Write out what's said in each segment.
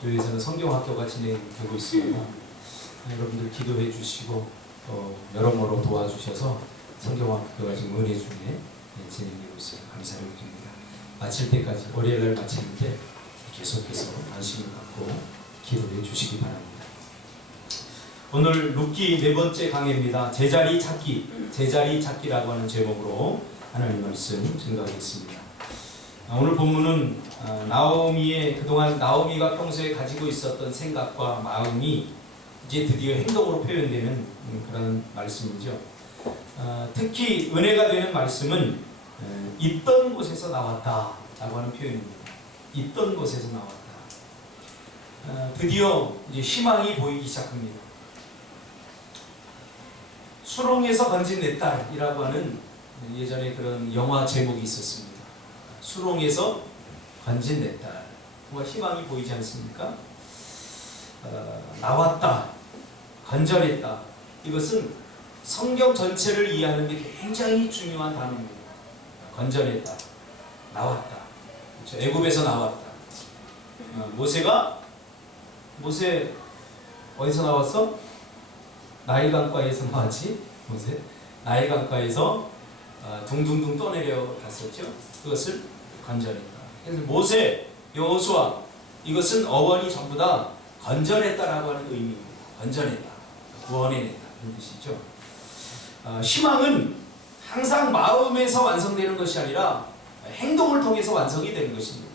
교회에서는 성경학교가 진행되고 있습니다. 여러분들 기도해 주시고 여러모로 도와주셔서 성경학교가 지금 은혜 중에 진행되고 있어요. 감사를 드립니다. 마칠 때까지 월요일날 마칠 때 계속해서 관심을 갖고 기도해 주시기 바랍니다. 오늘 룻기 네 번째 강해입니다. 제자리 찾기라고 하는 제목으로 하나님 말씀 증거하겠습니다. 오늘 본문은 그동안 나오미가 평소에 가지고 있었던 생각과 마음이 이제 드디어 행동으로 표현되는 그런 말씀이죠. 특히 은혜가 되는 말씀은 있던 곳에서 나왔다 라고 하는 표현입니다. 있던 곳에서 나왔다. 드디어 이제 희망이 보이기 시작합니다. 수렁에서 건진 내 딸이라고 하는 예전에 그런 영화 제목이 있었습니다. 수렁에서 건진 내 딸. 뭔가 희망이 보이지 않습니까? 나왔다, 건져냈다. 이것은 성경 전체를 이해하는 데 굉장히 중요한 단어입니다. 건져냈다, 나왔다. 그렇죠? 애굽에서 나왔다. 모세 어디서 나왔어? 나일강가에서 나왔지? 모세 나일강가에서 둥둥둥 떠내려 갔었죠. 그것을 건져냈다. 그래서 모세, 여호수아, 이것은 어원이 전부 다 건져냈다라고 하는 의미입니다. 건져냈다, 구원해냈다 그런 뜻이죠. 희망은 항상 마음에서 완성되는 것이 아니라 행동을 통해서 완성이 되는 것입니다.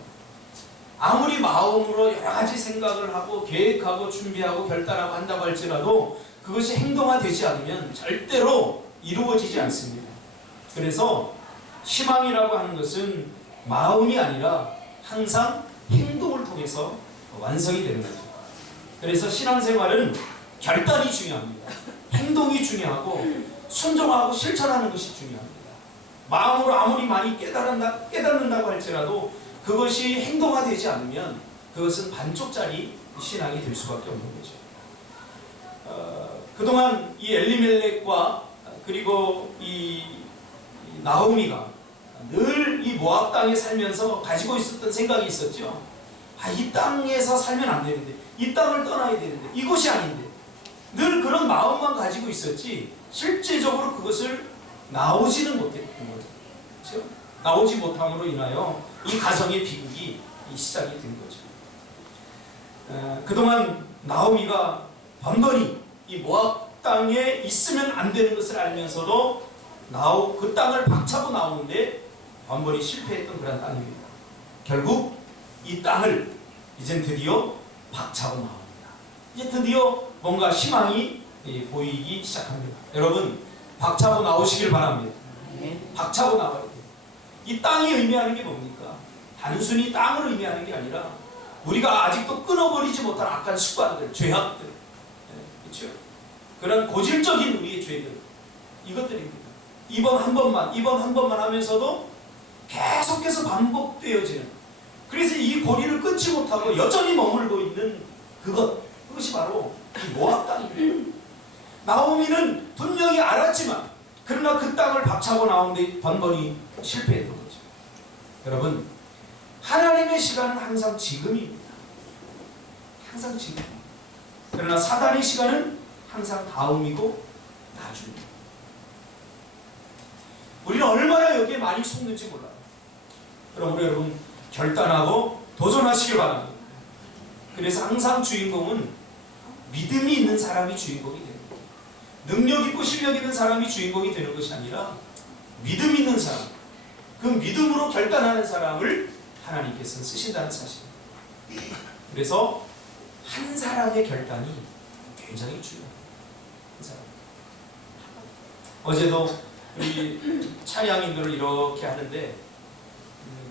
아무리 마음으로 여러 가지 생각을 하고 계획하고 준비하고 결단하고 한다고 할지라도 그것이 행동화되지 않으면 절대로 이루어지지 않습니다. 그래서 희망이라고 하는 것은 마음이 아니라 항상 행동을 통해서 완성이 되는 거죠. 그래서 신앙생활은 결단이 중요합니다. 행동이 중요하고 순종하고 실천하는 것이 중요합니다. 마음으로 아무리 많이 깨닫는다고 할지라도 그것이 행동화되지 않으면 그것은 반쪽짜리 신앙이 될 수밖에 없는 거죠. 그동안 이 엘리멜렉과 그리고 이 나오미가 늘 이 모압 땅에 살면서 가지고 있었던 생각이 있었죠. 이 땅에서 살면 안 되는데, 이 땅을 떠나야 되는데, 이곳이 아닌데, 늘 그런 마음만 가지고 있었지 실제적으로 그것을 나오지는 못했던 거죠. 그렇죠? 나오지 못함으로 인하여 이 가정의 비극이 시작이 된 거죠. 그동안 나오미가 번번이 이 모압 땅에 있으면 안 되는 것을 알면서도 그 땅을 박차고 나오는데 번번이 실패했던 그런 땅입니다. 결국 이 땅을 이젠 드디어 박차고 나옵니다. 이제 드디어 뭔가 희망이 보이기 시작합니다. 여러분, 박차고 나오시길 바랍니다. 박차고 나와야 돼요. 이 땅이 의미하는 게 뭡니까? 단순히 땅을 의미하는 게 아니라 우리가 아직도 끊어버리지 못한 악한 습관들, 죄악들, 그렇죠? 그런 고질적인 우리의 죄들, 이것들입니다. 이번 한 번만 하면서도 계속해서 반복되어지는, 그래서 이 고리를 끊지 못하고 여전히 머물고 있는 그것이 바로 이 모압 땅입니다. 나오미는 분명히 알았지만 그러나 그 땅을 박차고 나오는데 번번이 실패했던 거죠. 여러분, 하나님의 시간은 항상 지금입니다. 항상 지금. 그러나 사단의 시간은 항상 다음이고 나중입니다. 우리는 얼마나 여기에 많이 속는지 몰라요. 그러므로 여러분, 결단하고 도전하시길 바랍니다. 그래서 항상 주인공은 믿음이 있는 사람이 주인공이 되는 거예요. 능력 있고 실력 있는 사람이 주인공이 되는 것이 아니라 믿음 있는 사람, 그 믿음으로 결단하는 사람을 하나님께서는 쓰신다는 사실입니다. 그래서 한 사람의 결단이 굉장히 중요합니다. 한 사람. 어제도 우리 찬양인들을 이렇게 하는데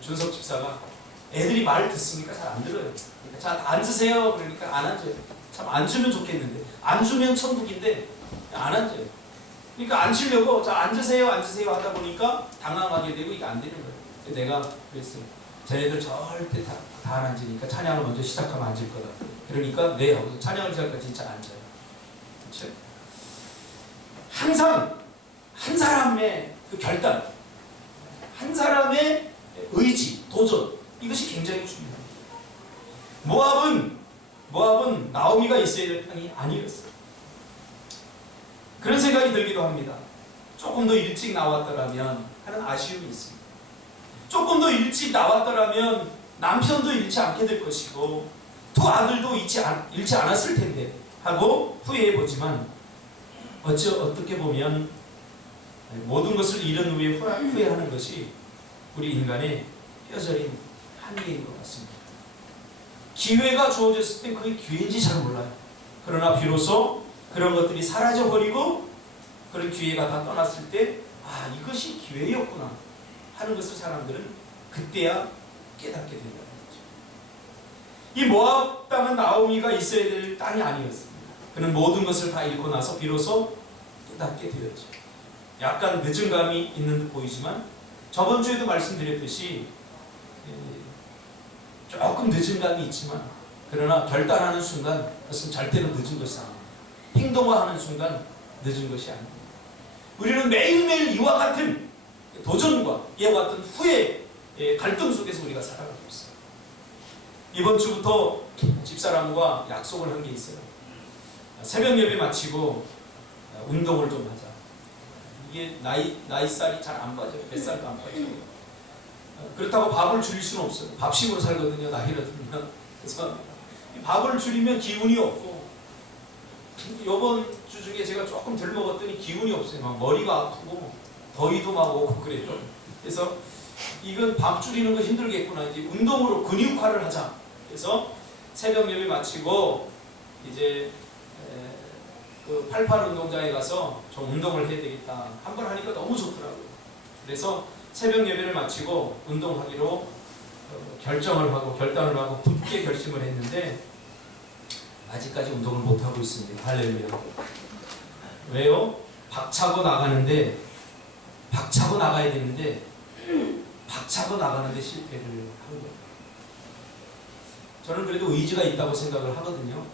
준석 집사가 애들이 말 듣습니까? 잘 안 들어요. 그러니까 자, 앉으세요. 그러니까 안 앉아요. 참 앉으면 좋겠는데, 앉으면 천국인데 안 앉아요. 그러니까 앉으려고 자, 앉으세요 하다 보니까 당황하게 되고 이게 안 되는 거예요. 내가 그랬어요. 쟤네들 절대 다 안 앉으니까 찬양을 먼저 시작하면 앉을 거다. 그러니까 네 하고 찬양을 시작하니까 진짜 앉아요. 그렇죠? 항상 한 사람의 그 결단, 한 사람의 의지, 도전, 이것이 굉장히 중요합니다. 모압은 모압은 나오미가 있어야 될 땅이 아니었어요. 그런 생각이 들기도 합니다. 조금 더 일찍 나왔더라면 하는 아쉬움이 있습니다. 조금 더 일찍 나왔더라면 남편도 잃지 않게 될 것이고 두 아들도 잃지 않았을 텐데 하고 후회해보지만 어떻게 보면 모든 것을 잃은 후에 후회하는 것이 우리 인간의 뼈저린 한계인 것 같습니다. 기회가 주어졌을 때 그게 기회인지 잘 몰라요. 그러나 비로소 그런 것들이 사라져버리고 그런 기회가 다 떠났을 때 이것이 기회였구나 하는 것을 사람들은 그때야 깨닫게 된다는 거죠. 이 모압 땅은 나오미가 있어야 될 땅이 아니었습니다. 그는 모든 것을 다 잃고 나서 비로소 깨닫게 되었죠. 약간 늦은 감이 있는 듯 보이지만 저번 주에도 말씀드렸듯이 조금 늦은 감이 있지만 그러나 결단하는 순간 그것은 절대로 늦은 것이 아닙니다. 행동화하는 순간 늦은 것이 아닙니다. 우리는 매일매일 이와 같은 도전과 이와 같은 후회, 갈등 속에서 우리가 살아가고 있어요. 이번 주부터 집사람과 약속을 한 게 있어요. 새벽 예배 마치고 운동을 좀 하자. 이게 나이살이 잘 안 빠져요. 뱃살도 안 빠져요. 그렇다고 밥을 줄일 수는 없어요. 밥식으로 살거든요. 나이를 들면. 그래서 밥을 줄이면 기운이 없고 이번 주 중에 제가 조금 덜 먹었더니 기운이 없어요. 막 머리가 아프고 더위도 막 오고 그래요. 그래서 이건 밥 줄이는 거 힘들겠구나. 이제 운동으로 근육화를 하자. 그래서 새벽 예배 마치고 이제 그 88 운동장에 가서 좀 운동을 해야 되겠다. 한 번 하니까 너무 좋더라고요. 그래서 새벽 예배를 마치고 운동하기로 결단을 하고 굳게 결심을 했는데 아직까지 운동을 못하고 있습니다. 할렐루야. 왜요? 박차고 나가는데 박차고 나가야 되는데 박차고 나가는데 실패를 한 거예요. 저는 그래도 의지가 있다고 생각을 하거든요.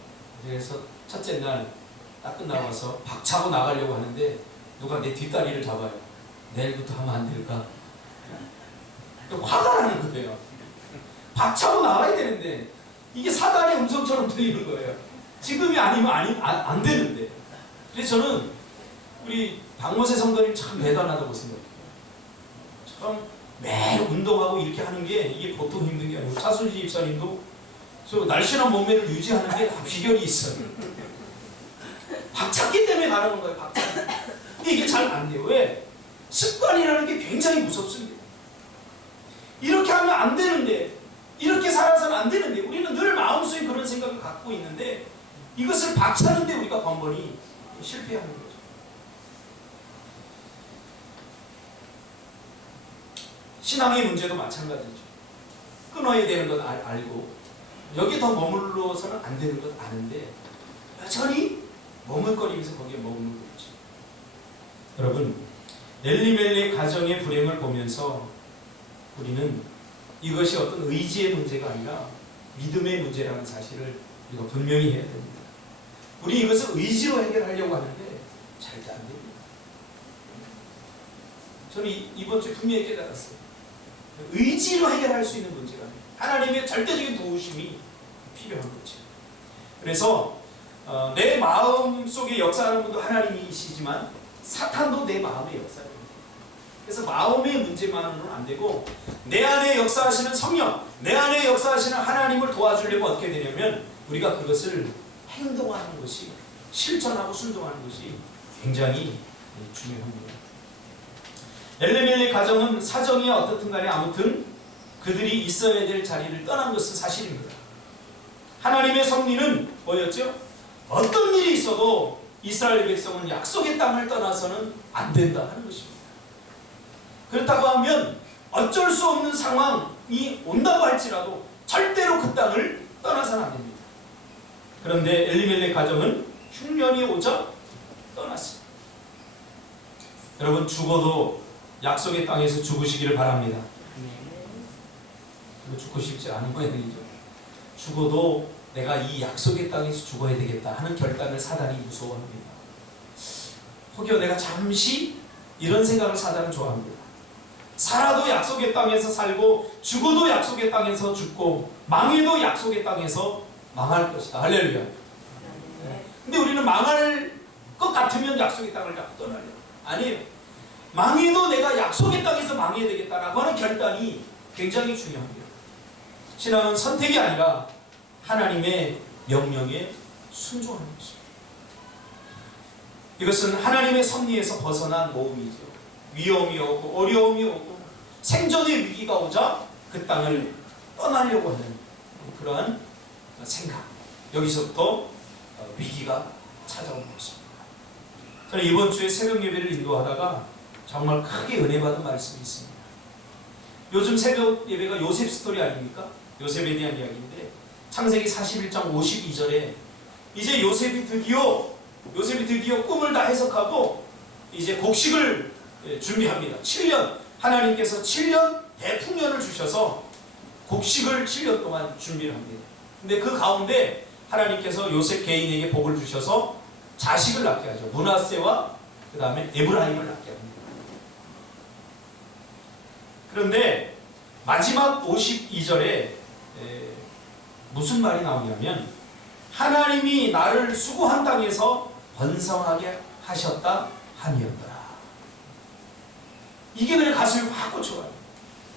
그래서 첫째 날 딱 끝나고서 박차고 나가려고 하는데 누가 내 뒷다리를 잡아요. 내일부터 하면 안 될까? 화가 나는 거예요. 박차고 나가야 되는데 이게 사단의 음성처럼 들리는 거예요. 지금이 아니면 안 되는데. 그래서 저는 우리 박모세 성도님 참 대단하다고 생각해요. 참 매일 운동하고 이렇게 하는 게 이게 보통 힘든 게 아니고 차순지 집사님도 저 날씬한 몸매를 유지하는 게 다 비결이 있어요. 박찼기 때문에 가는 거예요. 박찼기. 근데 이게 잘 안 돼요. 왜? 습관이라는 게 굉장히 무섭습니다. 이렇게 하면 안 되는데 이렇게 살아서는 안 되는데 우리는 늘 마음속에 그런 생각을 갖고 있는데 이것을 박차는데 우리가 번번이 실패하는 거죠. 신앙의 문제도 마찬가지죠. 끊어야 되는 건 알고 여기에 더 머물러서는 안 되는 건 아는데 여전히 머물거리면서 거기에 머무르고 있죠. 여러분, 엘리멜렉 가정의 불행을 보면서 우리는 이것이 어떤 의지의 문제가 아니라 믿음의 문제라는 사실을 우리가 분명히 해야 됩니다. 우리 이것을 의지로 해결하려고 하는데 절대 안 됩니다. 저는 이번 주에 분명히 깨달았어요. 의지로 해결할 수 있는 문제가 아니에요. 하나님의 절대적인 도우심이 필요한 거죠. 그래서 내 마음 속에 역사하는 분도 하나님이시지만 사탄도 내 마음에 역사합니다. 그래서 마음의 문제만으로는 안 되고 내 안에 역사하시는 성령, 내 안에 역사하시는 하나님을 도와주려면 어떻게 되냐면 우리가 그것을 행동하는 것이, 실천하고 순종하는 것이 굉장히 중요합니다. 엘리멜렉 가정은 사정이 어떻든 간에 아무튼 그들이 있어야 될 자리를 떠난 것은 사실입니다. 하나님의 섭리는 뭐였죠? 어떤 일이 있어도 이스라엘 백성은 약속의 땅을 떠나서는 안 된다 하는 것입니다. 그렇다고 하면 어쩔 수 없는 상황이 온다고 할지라도 절대로 그 땅을 떠나서는 안 됩니다. 그런데 엘리멜렉 가정은 흉년이 오자 떠났습니다. 여러분, 죽어도 약속의 땅에서 죽으시기를 바랍니다. 죽고 싶지 않은 모양이죠. 죽어도 내가 이 약속의 땅에서 죽어야 되겠다 하는 결단을 사단이 무서워합니다. 혹여 내가 잠시 이런 생각을 사단은 좋아합니다. 살아도 약속의 땅에서 살고 죽어도 약속의 땅에서 죽고 망해도 약속의 땅에서 망할 것이다. 할렐루야. 근데 우리는 망할 것 같으면 약속의 땅을 자꾸 떠나려. 아니에요. 망해도 내가 약속의 땅에서 망해야 되겠다라고 하는 결단이 굉장히 중요합니다. 신앙은 선택이 아니라 하나님의 명령에 순종하는 것입니다. 이것은 하나님의 섭리에서 벗어난 모험이죠. 위험이 오고 어려움이 오고 생존의 위기가 오자 그 땅을 떠나려고 하는 그러한 생각. 여기서부터 위기가 찾아오는 것입니다. 저는 이번 주에 새벽 예배를 인도하다가 정말 크게 은혜 받은 말씀이 있습니다. 요즘 새벽 예배가 요셉 스토리 아닙니까? 요셉에 대한 이야기인데 창세기 41장 52절에 이제 요셉이 드디어 꿈을 다 해석하고 이제 곡식을 준비합니다. 7년 하나님께서 7년 대풍년을 주셔서 곡식을 7년 동안 준비를 합니다. 근데 그 가운데 하나님께서 요셉 개인에게 복을 주셔서 자식을 낳게 하죠. 므낫세와 그 다음에 에브라임을 낳게 합니다. 그런데 마지막 52절에 무슨 말이 나오냐면 하나님이 나를 수고한 땅에서 번성하게 하셨다 함이었더라. 이게 그냥 가슴이 확 꽂혀가요.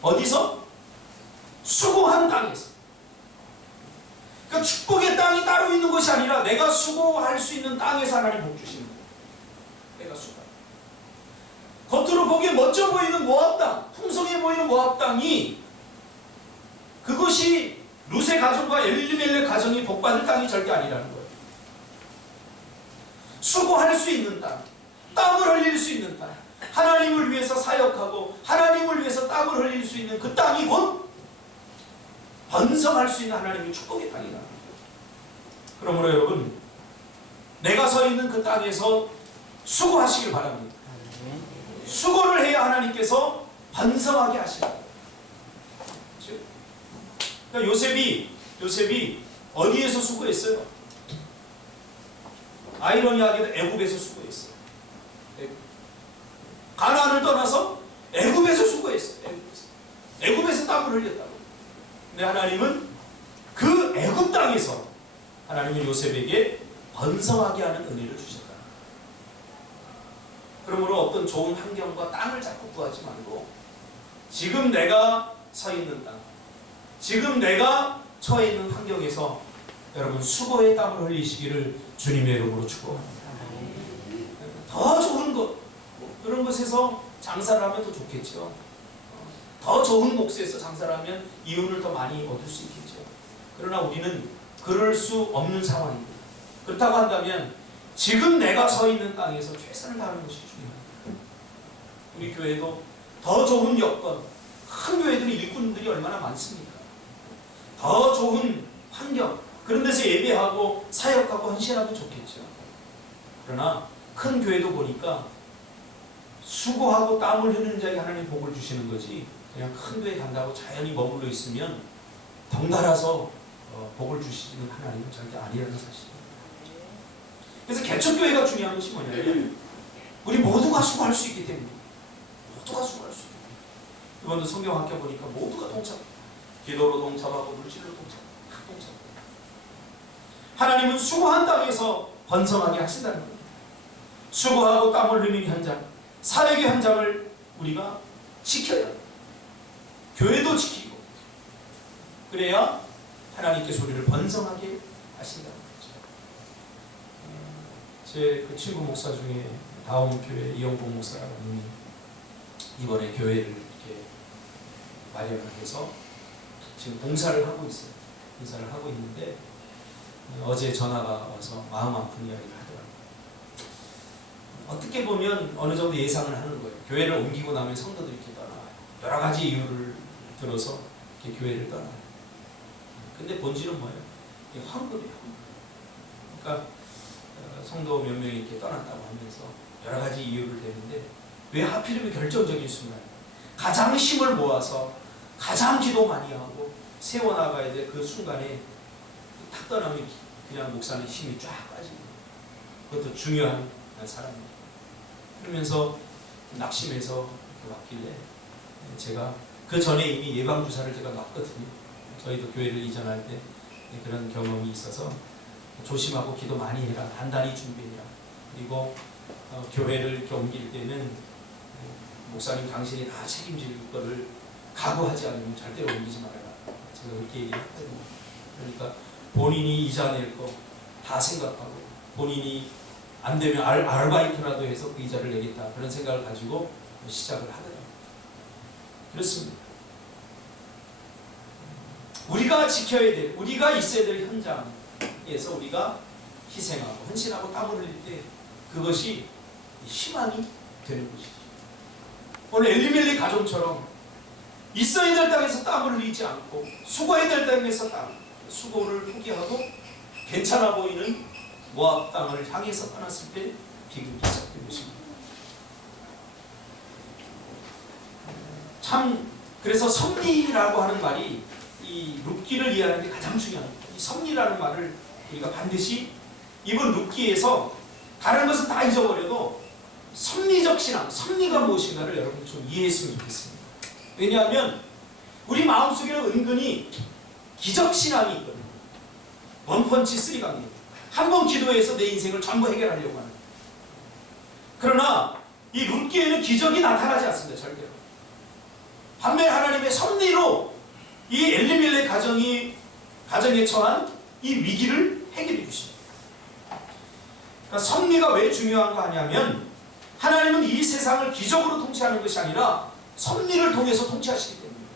어디서? 수고한 땅에서. 그러니까 축복의 땅이 따로 있는 것이 아니라 내가 수고할 수 있는 땅에서 하나님 복 주시는 거예요. 내가 수고. 겉으로 보기에 멋져 보이는 모압 땅, 풍성해 보이는 모압 땅이 그것이 룻의 가정과 엘리멜렉 가정이 복받을 땅이 절대 아니라는 거예요. 수고할 수 있는 땅, 땀을 흘릴 수 있는 땅, 하나님을 위해서 사역하고 하나님을 위해서 땀을 흘릴 수 있는 그 땅이 곧 번성할 수 있는 하나님의 축복의 땅이다. 그러므로 여러분, 내가 서 있는 그 땅에서 수고하시길 바랍니다. 수고를 해야 하나님께서 번성하게 하신다. 그러니까 요셉이 어디에서 수고했어요? 아이러니하게도 애굽에서 수고했어요. 가나안을 떠나서 애굽에서 수고했어요. 애굽에서 땀을 흘렸다고. 근데 하나님은 그 애굽 땅에서 하나님은 요셉에게 번성하게 하는 은혜를 주셨다. 그러므로 어떤 좋은 환경과 땅을 자꾸 구하지 말고 지금 내가 서 있는 땅, 지금 내가 처해 있는 환경에서 여러분 수고의 땀을 흘리시기를 주님의 이름으로 축복합니다. 더 좋은 것, 그런 것에서 장사를 하면 더 좋겠죠. 더 좋은 목수에서 장사를 하면 이윤을 더 많이 얻을 수 있겠죠. 그러나 우리는 그럴 수 없는 상황입니다. 그렇다고 한다면 지금 내가 서 있는 땅에서 최선을 다하는 것이 중요합니다. 우리 교회도 더 좋은 여건, 큰 교회들은 일꾼들이 얼마나 많습니까? 더 좋은 환경, 그런 데서 예배하고 사역하고 헌신하면 좋겠죠. 그러나 큰 교회도 보니까 수고하고 땀을 흘리는 자에게 하나님 복을 주시는 거지 그냥 큰 교회 간다고 자연히 머물러 있으면 덩달아서 복을 주시는 하나님은 절대 아니라는 사실입니다. 그래서 개척교회가 중요한 것이 뭐냐면 우리 모두가 수고할 수 있기 때문에 모두가 수고할 수 있기 때문에 이번도 성경학교 보니까 모두가 동참, 기도로 동참하고 물질로 동참하고 다 동참하고 하나님은 수고한 땅에서 번성하게 하신다는 겁니다. 수고하고 땀을 흘리는 현장, 사역의 현장을 우리가 지켜야 합니다. 교회도 지키고 그래야 하나님께서 우리를 번성하게 하신다는 거죠. 제 그 친구 목사 중에 다음교회 이영봉 목사라는 분이 이번에 교회를 이렇게 마련을 해서 지금 봉사를 하고 있어요. 봉사를 하고 있는데 어제 전화가 와서 마음 아픈 이야기를 하더라고요. 어떻게 보면 어느 정도 예상을 하는 거예요. 교회를 옮기고 나면 성도들이 이렇게 떠나와요. 여러 가지 이유를 들어서 이렇게 교회를 떠나요. 근데 본질은 뭐예요? 황급이에요. 그러니까 성도 몇 명이 이렇게 떠났다고 하면서 여러 가지 이유를 대는데 왜 하필이면 결정적인 순간 가장 힘을 모아서 가장 기도 많이 하고 세워나가야 될 그 순간에 탁 떠나면 그냥 목사는 힘이 쫙 빠지고 그것도 중요한 사람입니다. 그러면서 낙심해서 왔길래 제가 그 전에 이미 예방주사를 제가 놨거든요. 저희도 교회를 이전할 때 그런 경험이 있어서 조심하고 기도 많이 해라, 단단히 준비해라. 그리고 교회를 이렇게 옮길 때는 목사님 당신이 다 책임질 거를 각오하지 않으면 절대로 옮기지 말아라. 제가 그렇게 얘기했거든요. 그러니까 본인이 이자 낼 거 다 생각하고 본인이 안 되면 아르바이트라도 해서 그 이자를 내겠다, 그런 생각을 가지고 시작을 하더라고요. 그렇습니다. 우리가 지켜야 될, 우리가 있어야 될 현장에서 우리가 희생하고 헌신하고 땀을 흘릴 때 그것이 희망이 되는 것이죠. 오늘 엘리멜렉 가정처럼 있어야 될 땅에서 땀을 흘리지 않고 수고해야 될 땅에서 수고를 포기하고 괜찮아 보이는 모압 땅을 향해서 떠났을 때 비극이 시작된 것입니다. 참 그래서 섭리라고 하는 말이 이 룻기를 이해하는 게 가장 중요합니다. 이 섭리라는 말을 우리가 반드시 이번 룻기에서 다른 것은 다 잊어버려도 섭리적 신앙, 섭리가 무엇인가를 여러분 좀 이해했으면 좋겠습니다. 왜냐하면 우리 마음속에는 은근히 기적 신앙이 있거든요. 원펀치 쓰리강림. 한 번 기도해서 내 인생을 전부 해결하려고 하는. 그러나 이 룻기에는 기적이 나타나지 않습니다. 절대로. 반면에 하나님의 섭리로 이 엘리멜렉 가정에 처한 이 위기를 해결해 주십니다. 그러니까 섭리가 왜 중요한가 하냐면 하나님은 이 세상을 기적으로 통치하는 것이 아니라 섭리를 통해서 통치하시기 때문입니다.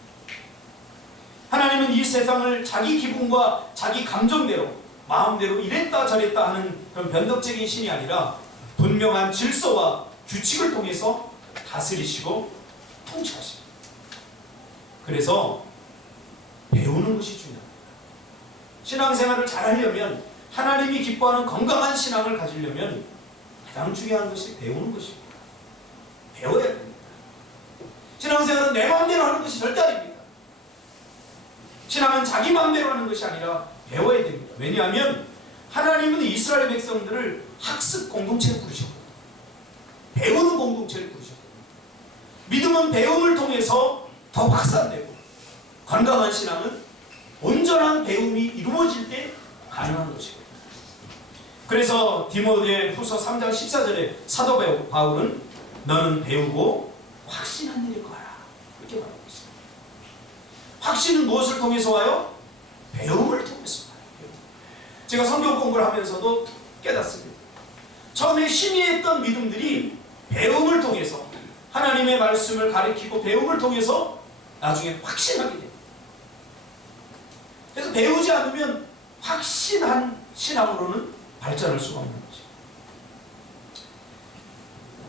하나님은 이 세상을 자기 기분과 자기 감정대로 마음대로 이랬다 저랬다 하는 그런 변덕적인 신이 아니라 분명한 질서와 규칙을 통해서 다스리시고 통치하십니다. 그래서 배우는 것이 중요합니다. 신앙생활을 잘하려면, 하나님이 기뻐하는 건강한 신앙을 가지려면 가장 중요한 것이 배우는 것입니다. 배워야 됩니다. 신앙생활은 내 마음대로 하는 것이 절대 아닙니다. 신앙은 자기 마음대로 하는 것이 아니라 배워야 됩니다. 왜냐하면 하나님은 이스라엘 백성들을 학습 공동체를 부르셨거든요. 배우는 공동체를 부르셨거든요. 믿음은 배움을 통해서 더 확산되고, 건강한 신앙은 온전한 배움이 이루어질 때 가능한 것이거든요. 그래서 디모데 후서 3장 14절에 사도 바울은 너는 배우고 확신한 일을 거라, 이렇게 말하고 있습니다. 확신은 무엇을 통해서 와요? 배움을 통해서 와요. 제가 성경 공부를 하면서도 깨닫습니다. 처음에 희미했던 믿음들이 배움을 통해서, 하나님의 말씀을 가르치고 배움을 통해서 나중에 확신하게 됩니다. 그래서 배우지 않으면 확신한 신앙으로는 발전할 수가 없는 거죠.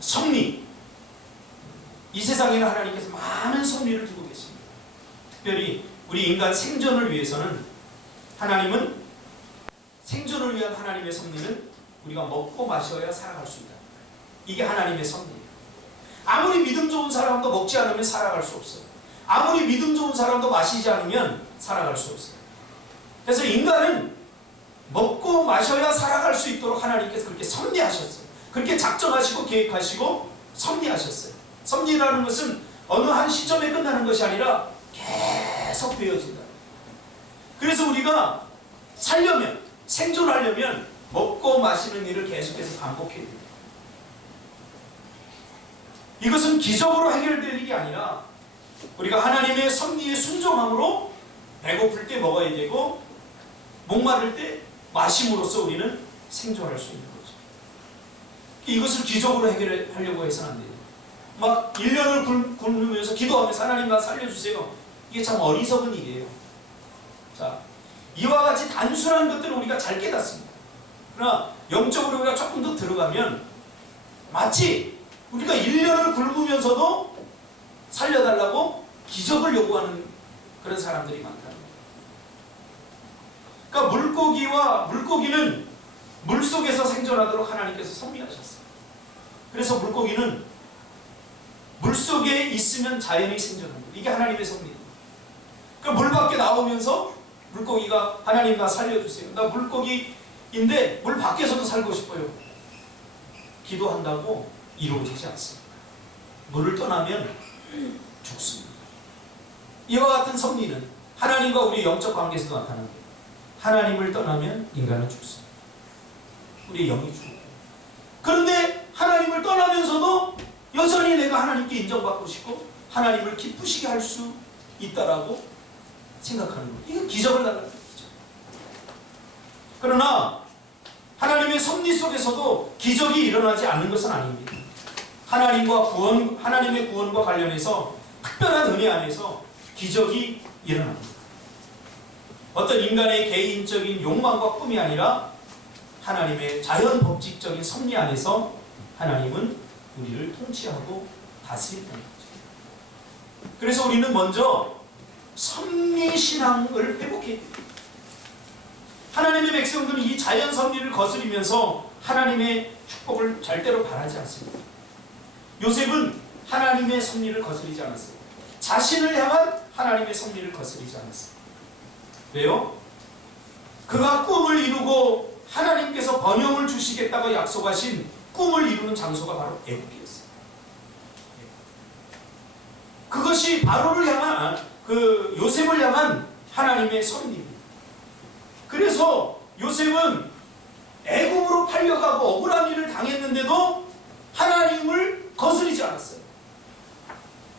섭리. 이 세상에는 하나님께서 많은 섭리를 두고 계십니다. 특별히 우리 인간 생존을 위해서는 하나님은, 생존을 위한 하나님의 섭리는 우리가 먹고 마셔야 살아갈 수 있다. 이게 하나님의 섭리예요. 아무리 믿음 좋은 사람도 먹지 않으면 살아갈 수 없어요. 아무리 믿음 좋은 사람도 마시지 않으면 살아갈 수 없어요. 그래서 인간은 먹고 마셔야 살아갈 수 있도록 하나님께서 그렇게 섭리하셨어요. 그렇게 작정하시고 계획하시고 섭리하셨어요. 섭리라는 것은 어느 한 시점에 끝나는 것이 아니라 계속 되어진다. 그래서 우리가 살려면, 생존하려면 먹고 마시는 일을 계속해서 반복해야 됩니다. 이것은 기적으로 해결될 일이 아니라 우리가 하나님의 섭리에 순종함으로 배고플 때 먹어야 되고 목마를 때 마심으로써 우리는 생존할 수 있는 거죠. 이것을 기적으로 해결하려고 해서는 안 돼요. 막 1년을 굶으면서 기도하면서 하나님 나 살려주세요. 이게 참 어리석은 일이에요. 자, 이와 같이 단순한 것들은 우리가 잘 깨닫습니다. 그러나 영적으로 우리가 조금 더 들어가면 마치 우리가 1년을 굶으면서도 살려달라고 기적을 요구하는 그런 사람들이 많다는 거예요. 그러니까 물고기는 물속에서 생존하도록 하나님께서 섭리하셨어요. 그래서 물고기는 물속에 있으면 자연히 생존합니다. 이게 하나님의 섭리입니다. 그러니까 물 밖에 나오면서 물고기가 하나님 나 살려주세요. 나 물고기인데 물 밖에서도 살고 싶어요. 기도한다고 이루어지지 않습니다. 물을 떠나면 죽습니다. 이와 같은 섭리는 하나님과 우리 영적 관계에서도 나타납니다. 하나님을 떠나면 인간은 죽습니다. 우리의 영이 죽고. 그런데 하나님을 떠나면서도 여전히 내가 하나님께 인정받고 싶고 하나님을 기쁘시게 할 수 있다라고 생각하는 거예요. 이건 기적을 달라는 거죠. 그러나 하나님의 섭리 속에서도 기적이 일어나지 않는 것은 아닙니다. 하나님의 구원과 관련해서 특별한 은혜 안에서 기적이 일어납니다. 어떤 인간의 개인적인 욕망과 꿈이 아니라 하나님의 자연 법칙적인 섭리 안에서 하나님은 우리를 통치하고 다스린다는 거죠. 그래서 우리는 먼저 섭리신앙을 회복해야 됩니다. 하나님의 백성들은 이 자연 섭리를 거스리면서 하나님의 축복을 절대로 바라지 않습니다. 요셉은 하나님의 섭리를 거스리지 않았어요. 자신을 향한 하나님의 섭리를 거스리지 않았어요. 왜요? 그가 꿈을 이루고 하나님께서 번영을 주시겠다고 약속하신 꿈을 이루는 장소가 바로 애국이었어요. 그것이 바로를 향한 요셉을 향한 하나님의 섭리입니다. 그래서 요셉은 애국으로 팔려가고 억울한 일을 당했는데도 하나님을 거스리지 않았어요.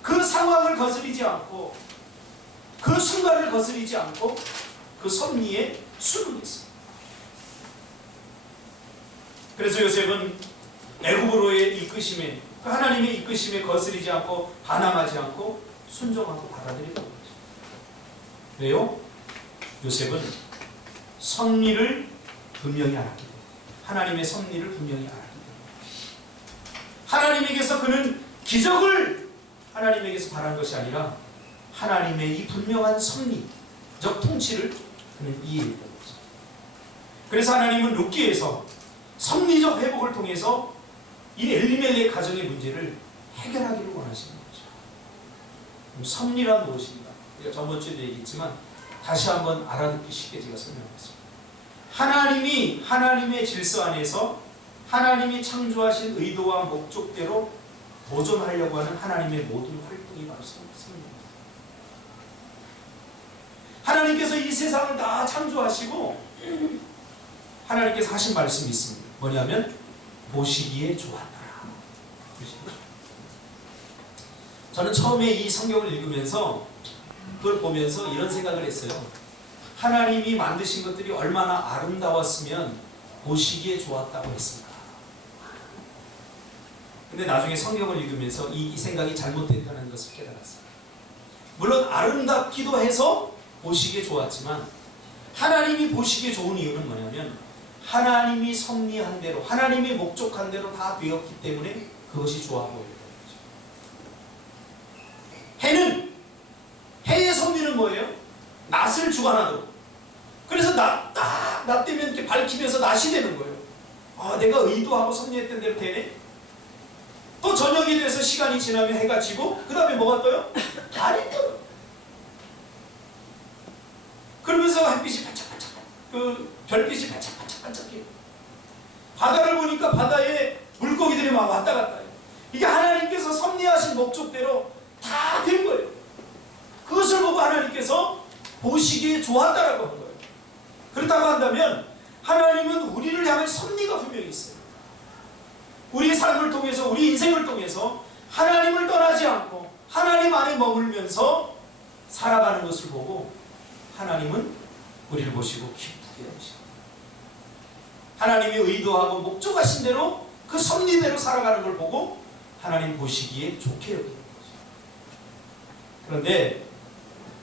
그 상황을 거스리지 않고 그 순간을 거스리지 않고 그 섭리에 순응했어요. 그래서 요셉은 애굽으로의 이끄심에 하나님의 이끄심에 거스리지 않고 반항하지 않고 순종하고 받아들였던 거죠. 왜요? 요셉은 섭리를 분명히 알았기 때문에 하나님의 섭리를 분명히 알았기 때문에 하나님에게서 그는 기적을 하나님에게서 바란 것이 아니라 하나님의 이 분명한 섭리적 통치를 그는 이해했던 거죠. 그래서 하나님은 룻기에서 섭리적 회복을 통해서 이 엘리멜렉 가정의 문제를 해결하기를 원하시는 거죠. 그럼 섭리란 무엇인가? 우리가 저번 주에도 얘기했지만 다시 한번 알아듣기 쉽게 제가 설명하겠습니다. 하나님이 하나님의 질서 안에서 하나님이 창조하신 의도와 목적대로 보존하려고 하는 하나님의 모든 활동이 바로 섭리입니다. 하나님께서 이 세상을 다 창조하시고 하나님께서 하신 말씀이 있습니다. 뭐냐면 보시기에 좋았더라. 저는 처음에 이 성경을 읽으면서 그걸 보면서 이런 생각을 했어요. 하나님이 만드신 것들이 얼마나 아름다웠으면 보시기에 좋았다고 했습니다. 근데 나중에 성경을 읽으면서 이 생각이 잘못됐다는 것을 깨달았어요. 물론 아름답기도 해서 보시기에 좋았지만 하나님이 보시기에 좋은 이유는 뭐냐면 하나님이 섭리한 대로 하나님이 목적한 대로 다 되었기 때문에 그것이 좋아 보여요. 해는 해의 섭리는 뭐예요? 낮을 주관하도록. 그래서 낮 되면 이렇게 밝히면서 낮이 되는 거예요. 아, 내가 의도하고 섭리했던 대로 되네. 또 저녁이 돼서 시간이 지나면 해가 지고 그 다음에 뭐가 떠요? 달이 떠요. 그러면서 햇빛이 반짝반짝, 별빛이 반짝반짝해요. 바다를 보니까 바다에 물고기들이 막 왔다 갔다 해요. 이게 하나님께서 섭리하신 목적대로 다 된 거예요. 그것을 보고 하나님께서 보시기에 좋았다라고 한 거예요. 그렇다고 한다면 하나님은 우리를 향한 섭리가 분명히 있어요. 우리의 삶을 통해서 우리 인생을 통해서 하나님을 떠나지 않고 하나님 안에 머물면서 살아가는 것을 보고 하나님은 우리를 보시고 기쁘게 하십니다. 하나님이 의도하고 목적하신 대로 그 섭리대로 살아가는 걸 보고 하나님 보시기에 좋게 여기는 거죠. 그런데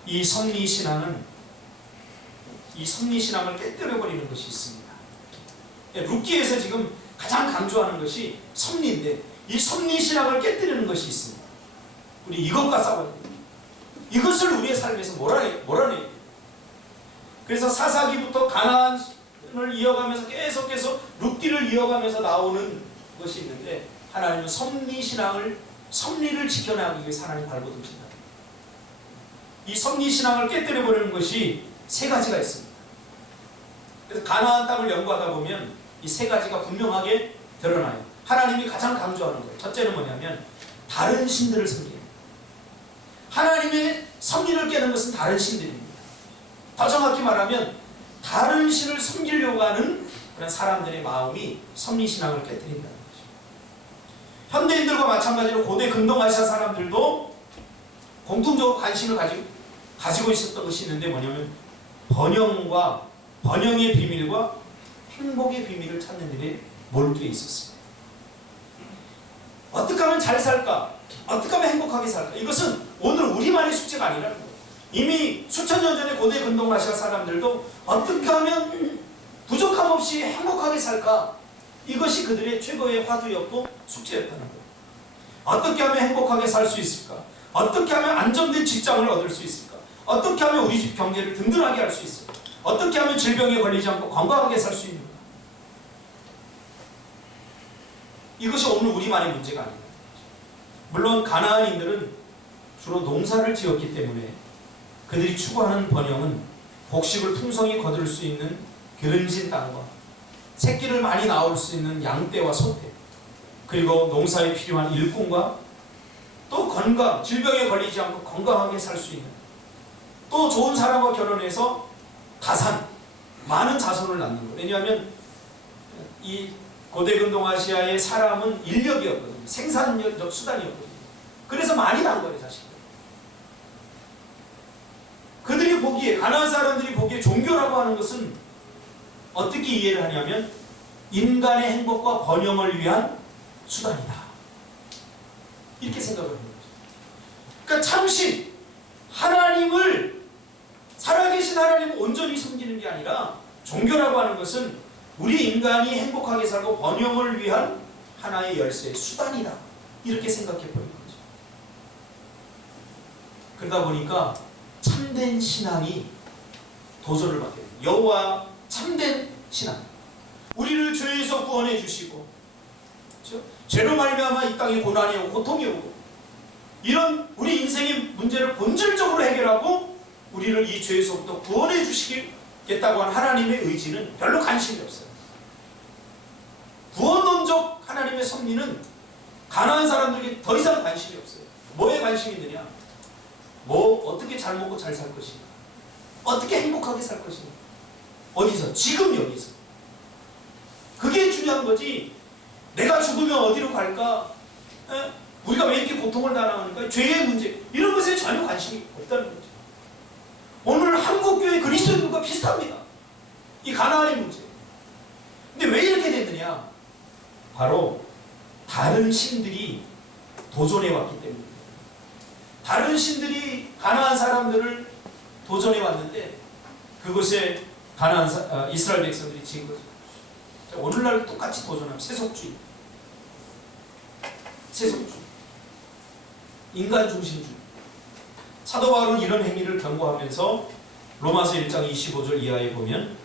이 섭리신앙을 깨뜨려버리는 것이 있습니다. 룻기에서 지금 가장 강조하는 것이 섭리인데 이 섭리신앙을 깨뜨리는 것이 있습니다. 우리 이것과 싸워야 됩니다. 이것을 우리의 삶에서 몰아내야 돼요. 그래서 사사기부터 가나안을 이어가면서 계속 룻기를 이어가면서 나오는 것이 있는데 하나님은 섭리를 지켜나가기 위해서 하나님 발버둥친다. 이 섭리신앙을 깨뜨려버리는 것이 세 가지가 있습니다. 그래서 가나안 땅을 연구하다 보면 이 세 가지가 분명하게 드러나요. 하나님이 가장 강조하는 거예요. 첫째는 뭐냐면 다른 신들을 섬기는 거예요. 하나님의 섭리를 깨는 것은 다른 신들입니다. 더 정확히 말하면 다른 신을 섬기려고 하는 그런 사람들의 마음이 섭리신앙을 깨뜨린다는 거죠. 현대인들과 마찬가지로 고대 근동아시아 사람들도 공통적으로 관심을 가지고 있었던 것이 있는데 뭐냐면 번영의 비밀과 행복의 비밀을 찾는 일에 몰두해 있었습니다. 어떻게 하면 잘 살까? 어떻게 하면 행복하게 살까? 이것은 오늘 우리만의 숙제가 아니라는 거예요. 이미 수천 년 전에 고대 근동아시아 사람들도 어떻게 하면 부족함 없이 행복하게 살까? 이것이 그들의 최고의 화두였고 숙제였다는 거예요. 어떻게 하면 행복하게 살 수 있을까? 어떻게 하면 안정된 직장을 얻을 수 있을까? 어떻게 하면 우리 집 경제를 든든하게 할 수 있을까? 어떻게 하면 질병에 걸리지 않고 건강하게 살 수 있는가? 이것이 오늘 우리만의 문제가 아닙니다. 물론 가나안인들은 주로 농사를 지었기 때문에 그들이 추구하는 번영은 곡식을 풍성히 거둘 수 있는 기름진 땅과 새끼를 많이 낳을 수 있는 양떼와 소떼, 그리고 농사에 필요한 일꾼과 또 건강, 질병에 걸리지 않고 건강하게 살 수 있는, 또 좋은 사람과 결혼해서 가산, 많은 자손을 낳는 것. 왜냐하면 이 고대 근동아시아의 사람은 인력이었거든요. 생산력 수단이었거든요. 그래서 많이 낳은 거예요, 자식들. 그들이 보기에, 가나안 사람들이 보기에 종교라고 하는 것은 어떻게 이해를 하냐면 인간의 행복과 번영을 위한 수단이다, 이렇게 생각을 합니다. 그러니까 참신 하나님을, 살아계신 하나님을 온전히 섬기는 게 아니라 종교라고 하는 것은 우리 인간이 행복하게 살고 번영을 위한 하나의 열쇠의 수단이다, 이렇게 생각해 버리는 거죠. 그러다 보니까 참된 신앙이 도전을 받게 됩니다. 여호와 참된 신앙, 우리를 죄에서 구원해 주시고, 그렇죠? 죄로 말미암아 이 땅에 고난이 오고 고통이 오고, 이런 우리 인생의 문제를 본질적으로 해결하고 우리를 이 죄에서부터 구원해 주시겠다고 한 하나님의 의지는 별로 관심이 없어요. 구원론적 하나님의 섭리는 가난한 사람들에게 더 이상 관심이 없어요. 뭐에 관심이 있느냐? 어떻게 잘 먹고 잘 살 것인가? 어떻게 행복하게 살 것인가? 어디서? 지금 여기서. 그게 중요한 거지. 내가 죽으면 어디로 갈까? 우리가 왜 이렇게 고통을 당하는가? 죄의 문제, 이런 것에 전혀 관심이 없다는 거죠. 오늘 한국교회 그리스도인들과 비슷합니다. 이 가나안의 문제. 근데 왜 이렇게 됐느냐? 바로 다른 신들이 도전해 왔기 때문입니다. 다른 신들이 가나안 사람들을 도전해 왔는데 그것에 이스라엘 백성들이 진 거죠. 오늘날 똑같이 도전하면 세속주의, 인간 중심주의. 사도 바울은 이런 행위를 경고하면서 로마서 1장 25절 이하에 보면,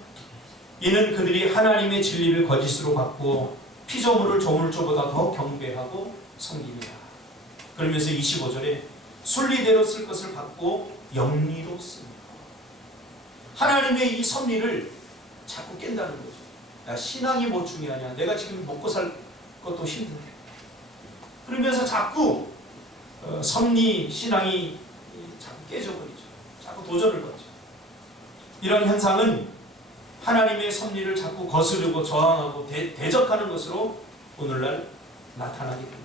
이는 그들이 하나님의 진리를 거짓으로 바꾸어 피조물을 조물주보다 더 경배하고 섬깁니다. 그러면서 25절에 순리대로 쓸 것을 바꾸어 영리로 씁니다. 하나님의 이 섭리를 자꾸 깬다는 거죠. 야, 신앙이 뭐 중요하냐? 내가 지금 먹고 살 것도 힘든데. 그러면서 자꾸 섭리 신앙이 자꾸 깨져버리죠. 자꾸 도전을 받죠. 이런 현상은 하나님의 섭리를 자꾸 거스르고 저항하고 대적하는 것으로 오늘날 나타나게 됩니다.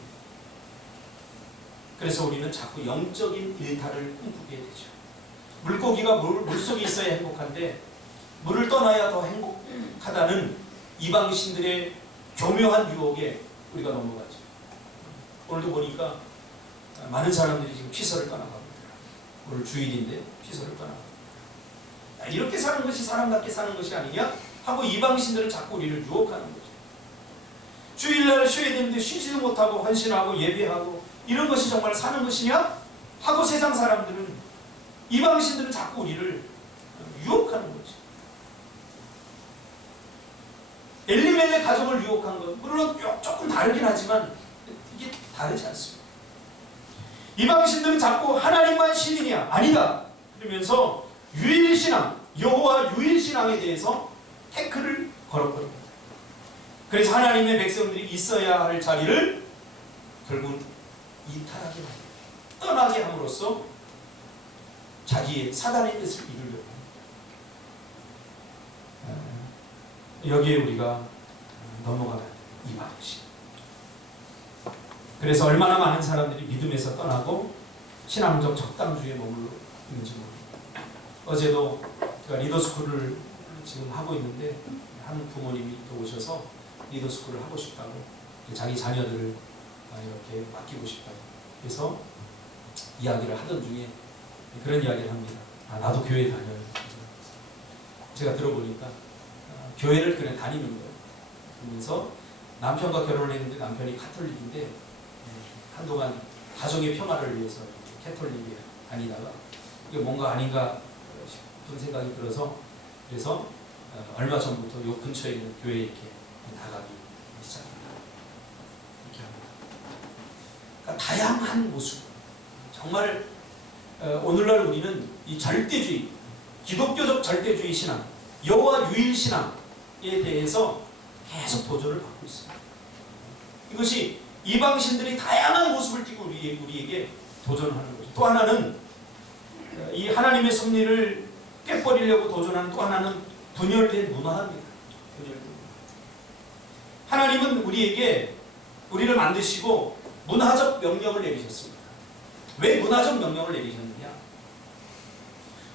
그래서 우리는 자꾸 영적인 일탈을 꿈꾸게 되죠. 물고기가 물속에 있어야 행복한데 물을 떠나야 더 행복하다는 이방신들의 교묘한 유혹에 우리가 넘어가죠. 오늘도 보니까 많은 사람들이 지금 피서를 떠나갑니다. 오늘 주일인데 피서를 떠나갑니다. 이렇게 사는 것이 사람답게 사는 것이 아니냐 하고 이방신들은 자꾸 우리를 유혹하는 거죠. 주일날 쉬어야 되는데 쉬지도 못하고 헌신하고 예배하고 이런 것이 정말 사는 것이냐 하고 세상 사람들은, 이방신들은 자꾸 우리를 유혹하는 거죠. 엘리멜렉 가정을 유혹한 것, 물론 조금 다르긴 하지만 이게 다르지 않습니다. 이방신들은 자꾸 하나님만 신이냐? 아니다. 그러면서 유일신앙, 여호와 유일신앙에 대해서 태클을 걸어버립니다. 그래서 하나님의 백성들이 있어야 할 자리를 결국 이탈하게 합니다. 떠나게 함으로써 자기의 사단의 뜻을 이루려고 합니다. 여기에 우리가 넘어가는 이 방식. 그래서 얼마나 많은 사람들이 믿음에서 떠나고 신앙적 적당주의에 머물러 있는지 모릅니다. 어제도 제가 리더스쿨을 지금 하고 있는데 한 부모님이 또 오셔서 리더스쿨을 하고 싶다고, 자기 자녀들을 이렇게 맡기고 싶다고 그래서 이야기를 하던 중에 그런 이야기를 합니다. 나도 교회 다녀요. 제가 들어보니까 교회를 그냥 다니는 거예요. 그러면서 남편과 결혼을 했는데 남편이 카톨릭인데 한동안 가정의 평화를 위해서 캐톨릭에 다니다가 이게 뭔가 아닌가 싶은 생각이 들어서, 그래서 얼마 전부터 요 근처에 있는 교회에 이렇게 나가기 시작합니다. 이렇게 합니다. 그러니까 다양한 모습. 정말 오늘날 우리는 이 절대주의, 기독교적 절대주의 신앙, 여호와 유일 신앙에 대해서 계속 도전을 받고 있습니다. 이것이 이방신들이 다양한 모습을 띠고 우리에게 도전하는 거죠. 또 하나는 이 하나님의 섭리를 깨버리려고 도전하는 또 하나는 분열된 문화입니다. 분열된 문화. 하나님은 우리를 만드시고 문화적 명령을 내리셨습니다. 왜 문화적 명령을 내리셨느냐?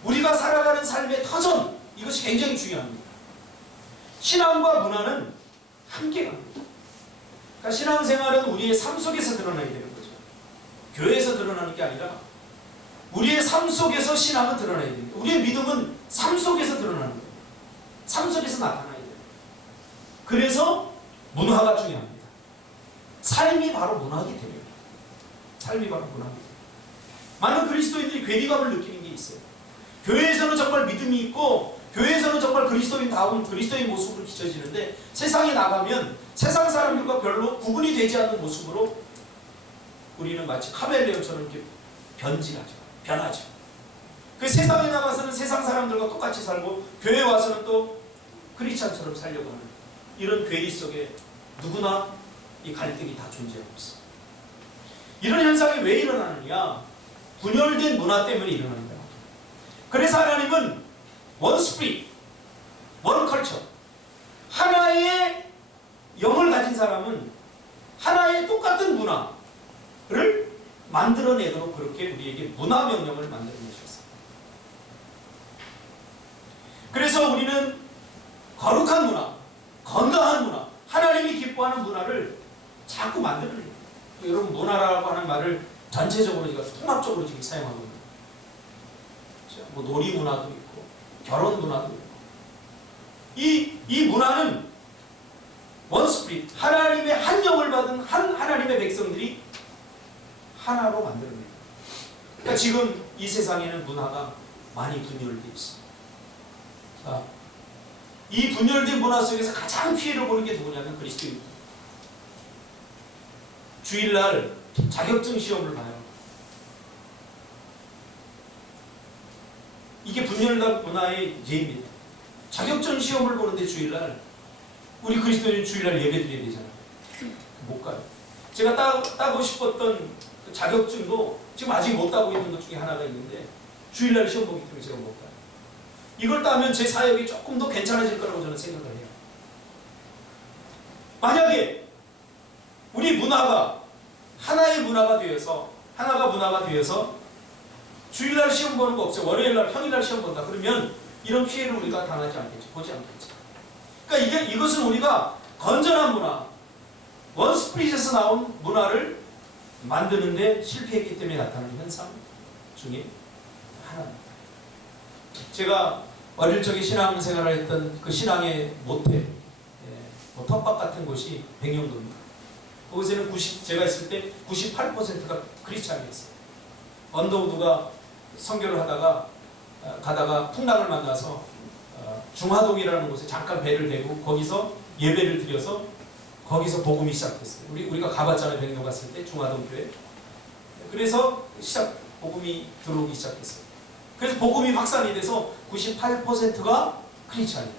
우리가 살아가는 삶의 터전, 이것이 굉장히 중요합니다. 신앙과 문화는 함께 갑니다. 그러니까 신앙생활은 우리의 삶 속에서 드러나야 되는 거죠. 교회에서 드러나는 게 아니라 우리의 삶 속에서 신앙은 드러나야 됩니다. 우리의 믿음은 삶 속에서 드러나는 거예요. 삶 속에서 나타나야 돼요. 그래서 문화가 중요합니다. 삶이 바로 문화이기 때문에. 삶이 바로 문화입니다. 많은 그리스도인들이 괴리감을 느끼는 게 있어요. 교회에서는 정말 믿음이 있고 교회에서는 정말 그리스도인다운 그리스도인 모습으로 비춰지는데 세상에 나가면 세상 사람들과 별로 구분이 되지 않는 모습으로 우리는 마치 카멜레온처럼 이렇게 변하죠. 그 세상에 나가서는 세상 사람들과 똑같이 살고 교회에 와서는 또 크리스찬처럼 살려고 하는 이런 괴리 속에 누구나 이 갈등이 다 존재하고 있습니다. 이런 현상이 왜 일어나느냐? 분열된 문화 때문에 일어나는 거예요. 그래서 하나님은 원 스피릿, 원 컬처, 하나의 영을 가진 사람은 하나의 똑같은 문화를 만들어내도록 그렇게 우리에게 문화 명령을 만들어내셨어요. 그래서 우리는 거룩한 문화, 건강한 문화, 하나님이 기뻐하는 문화를 자꾸 만들어내요. 여러분, 문화라고 하는 말을 전체적으로 우리가 통합적으로 지금 사용하고 있는 거예요. 뭐 놀이 문화도 있고 결혼 문화도 있고 이 문화는 원스피릿, 하나님의 한 영을 받은 한 하나님의 백성들이 하나로 만들어냅니다. 그러니까 지금 이 세상에는 문화가 많이 분열되어 있습니다. 자, 이 분열된 문화 속에서 가장 피해를 보는 게 누구냐면 그리스도입니다. 주일날 자격증 시험을 봐요. 이게 분열된 문화의 예입니다. 자격증 시험을 보는데 주일날 우리 그리스도인 주일날 예배 드려야 되잖아요. 못 가요. 제가 따고 싶었던 그 자격증도 지금 아직 못 따고 있는 것 중에 하나가 있는데 주일날 시험 보기 때문에 제가 못 가요. 이걸 따면 제 사역이 조금 더 괜찮아질 거라고 저는 생각을 해요. 만약에 우리 문화가 하나의 문화가 되어서 주일날 시험 보는 거 없어요. 월요일날, 평일날 시험 본다. 그러면 이런 피해를 우리가 당하지 않겠죠. 보지 않겠죠. 그러니까 이것은 우리가 건전한 문화, 원스프릿에서 나온 문화를 만드는데 실패했기 때문에 나타나는 현상 중에 하나입니다. 제가 어릴 적에 신앙생활을 했던 그 신앙의 모태, 뭐 텃밭 같은 곳이 백령도입니다. 거기서는 제가 있을 때 98%가 크리스찬이었어요. 언더우드가 선교를 가다가 풍랑을 만나서 중화동이라는 곳에 잠깐 배를 대고 거기서 예배를 드려서 거기서 복음이 시작됐어요. 우리가 가봤잖아요. 백령 갔을 때 중화동 교회. 그래서 복음이 들어오기 시작했어요. 그래서 복음이 확산이 돼서 98%가 크리스찬이에요.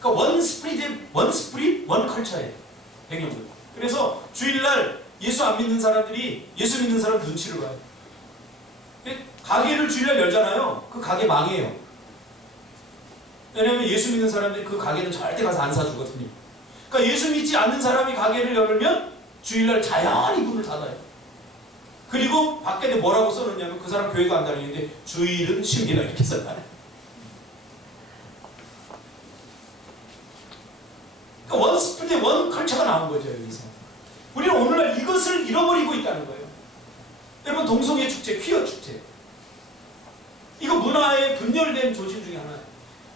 그러니까 원 스프릿, 원 컬처예요. 백령도. 그래서 주일날 예수 안 믿는 사람들이 예수 믿는 사람 눈치를 봐요. 가게를 주일날 열잖아요. 그 가게 망해요. 왜냐하면 예수 믿는 사람들이 그 가게는 절대 가서 안 사주거든요. 그러니까 예수 믿지 않는 사람이 가게를 열면 주일날 자연히 문을 닫아요. 그리고 밖에 뭐라고 써놓냐면 그 사람 교회가 안 다니는데 주일은 쉽니다 이렇게 써놔요. 그러니까 원 스프레드 원 컬처가 나온 거죠 여기서. 우리는 오늘날 이것을 잃어버리고 있다는 거예요. 여러분 동성애 축제, 퀴어 축제 이거 문화의 분열된 조짐 중에 하나예요.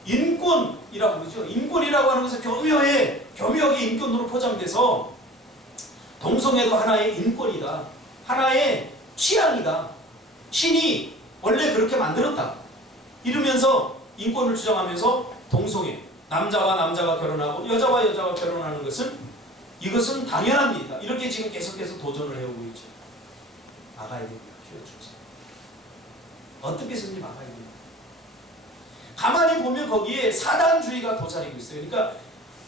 인권이라고 그러죠. 인권이라고 하는 것은 교묘하게 인권으로 포장돼서 동성애도 하나의 인권이다. 하나의 취향이다. 신이 원래 그렇게 만들었다. 이러면서 인권을 주장하면서 동성애, 남자와 남자가 결혼하고 여자와 여자가 결혼하는 것은 이것은 당연한 일이다. 이렇게 지금 계속해서 도전을 해오고 있죠. 막아야 됩니다. 퀴어 축제. 어떻게 해서든지 막아야 됩니다. 가만히 보면 거기에 사단주의가 도사리고 있어요. 그러니까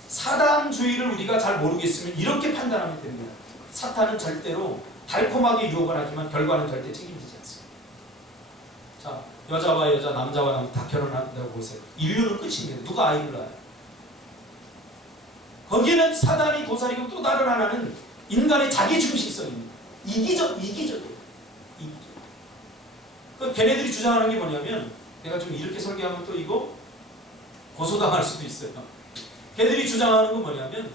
사단주의를 우리가 잘 모르겠으면 이렇게 판단하면 됩니다. 사탄은 절대로 달콤하게 유혹을 하지만 결과는 절대 책임지지 않습니다. 자, 여자와 여자, 남자와 남자 다 결혼한다고 보세요. 인류는 끝입니다. 누가 아이를 낳아요? 거기에는 사단이 도사리고 또 다른 하나는 인간의 자기중심성입니다. 이기적이에요. 그 걔네들이 주장하는 게 뭐냐면 내가 좀 이렇게 설계하면 또 이거 고소당할 수도 있어요. 걔들이 주장하는 건 뭐냐면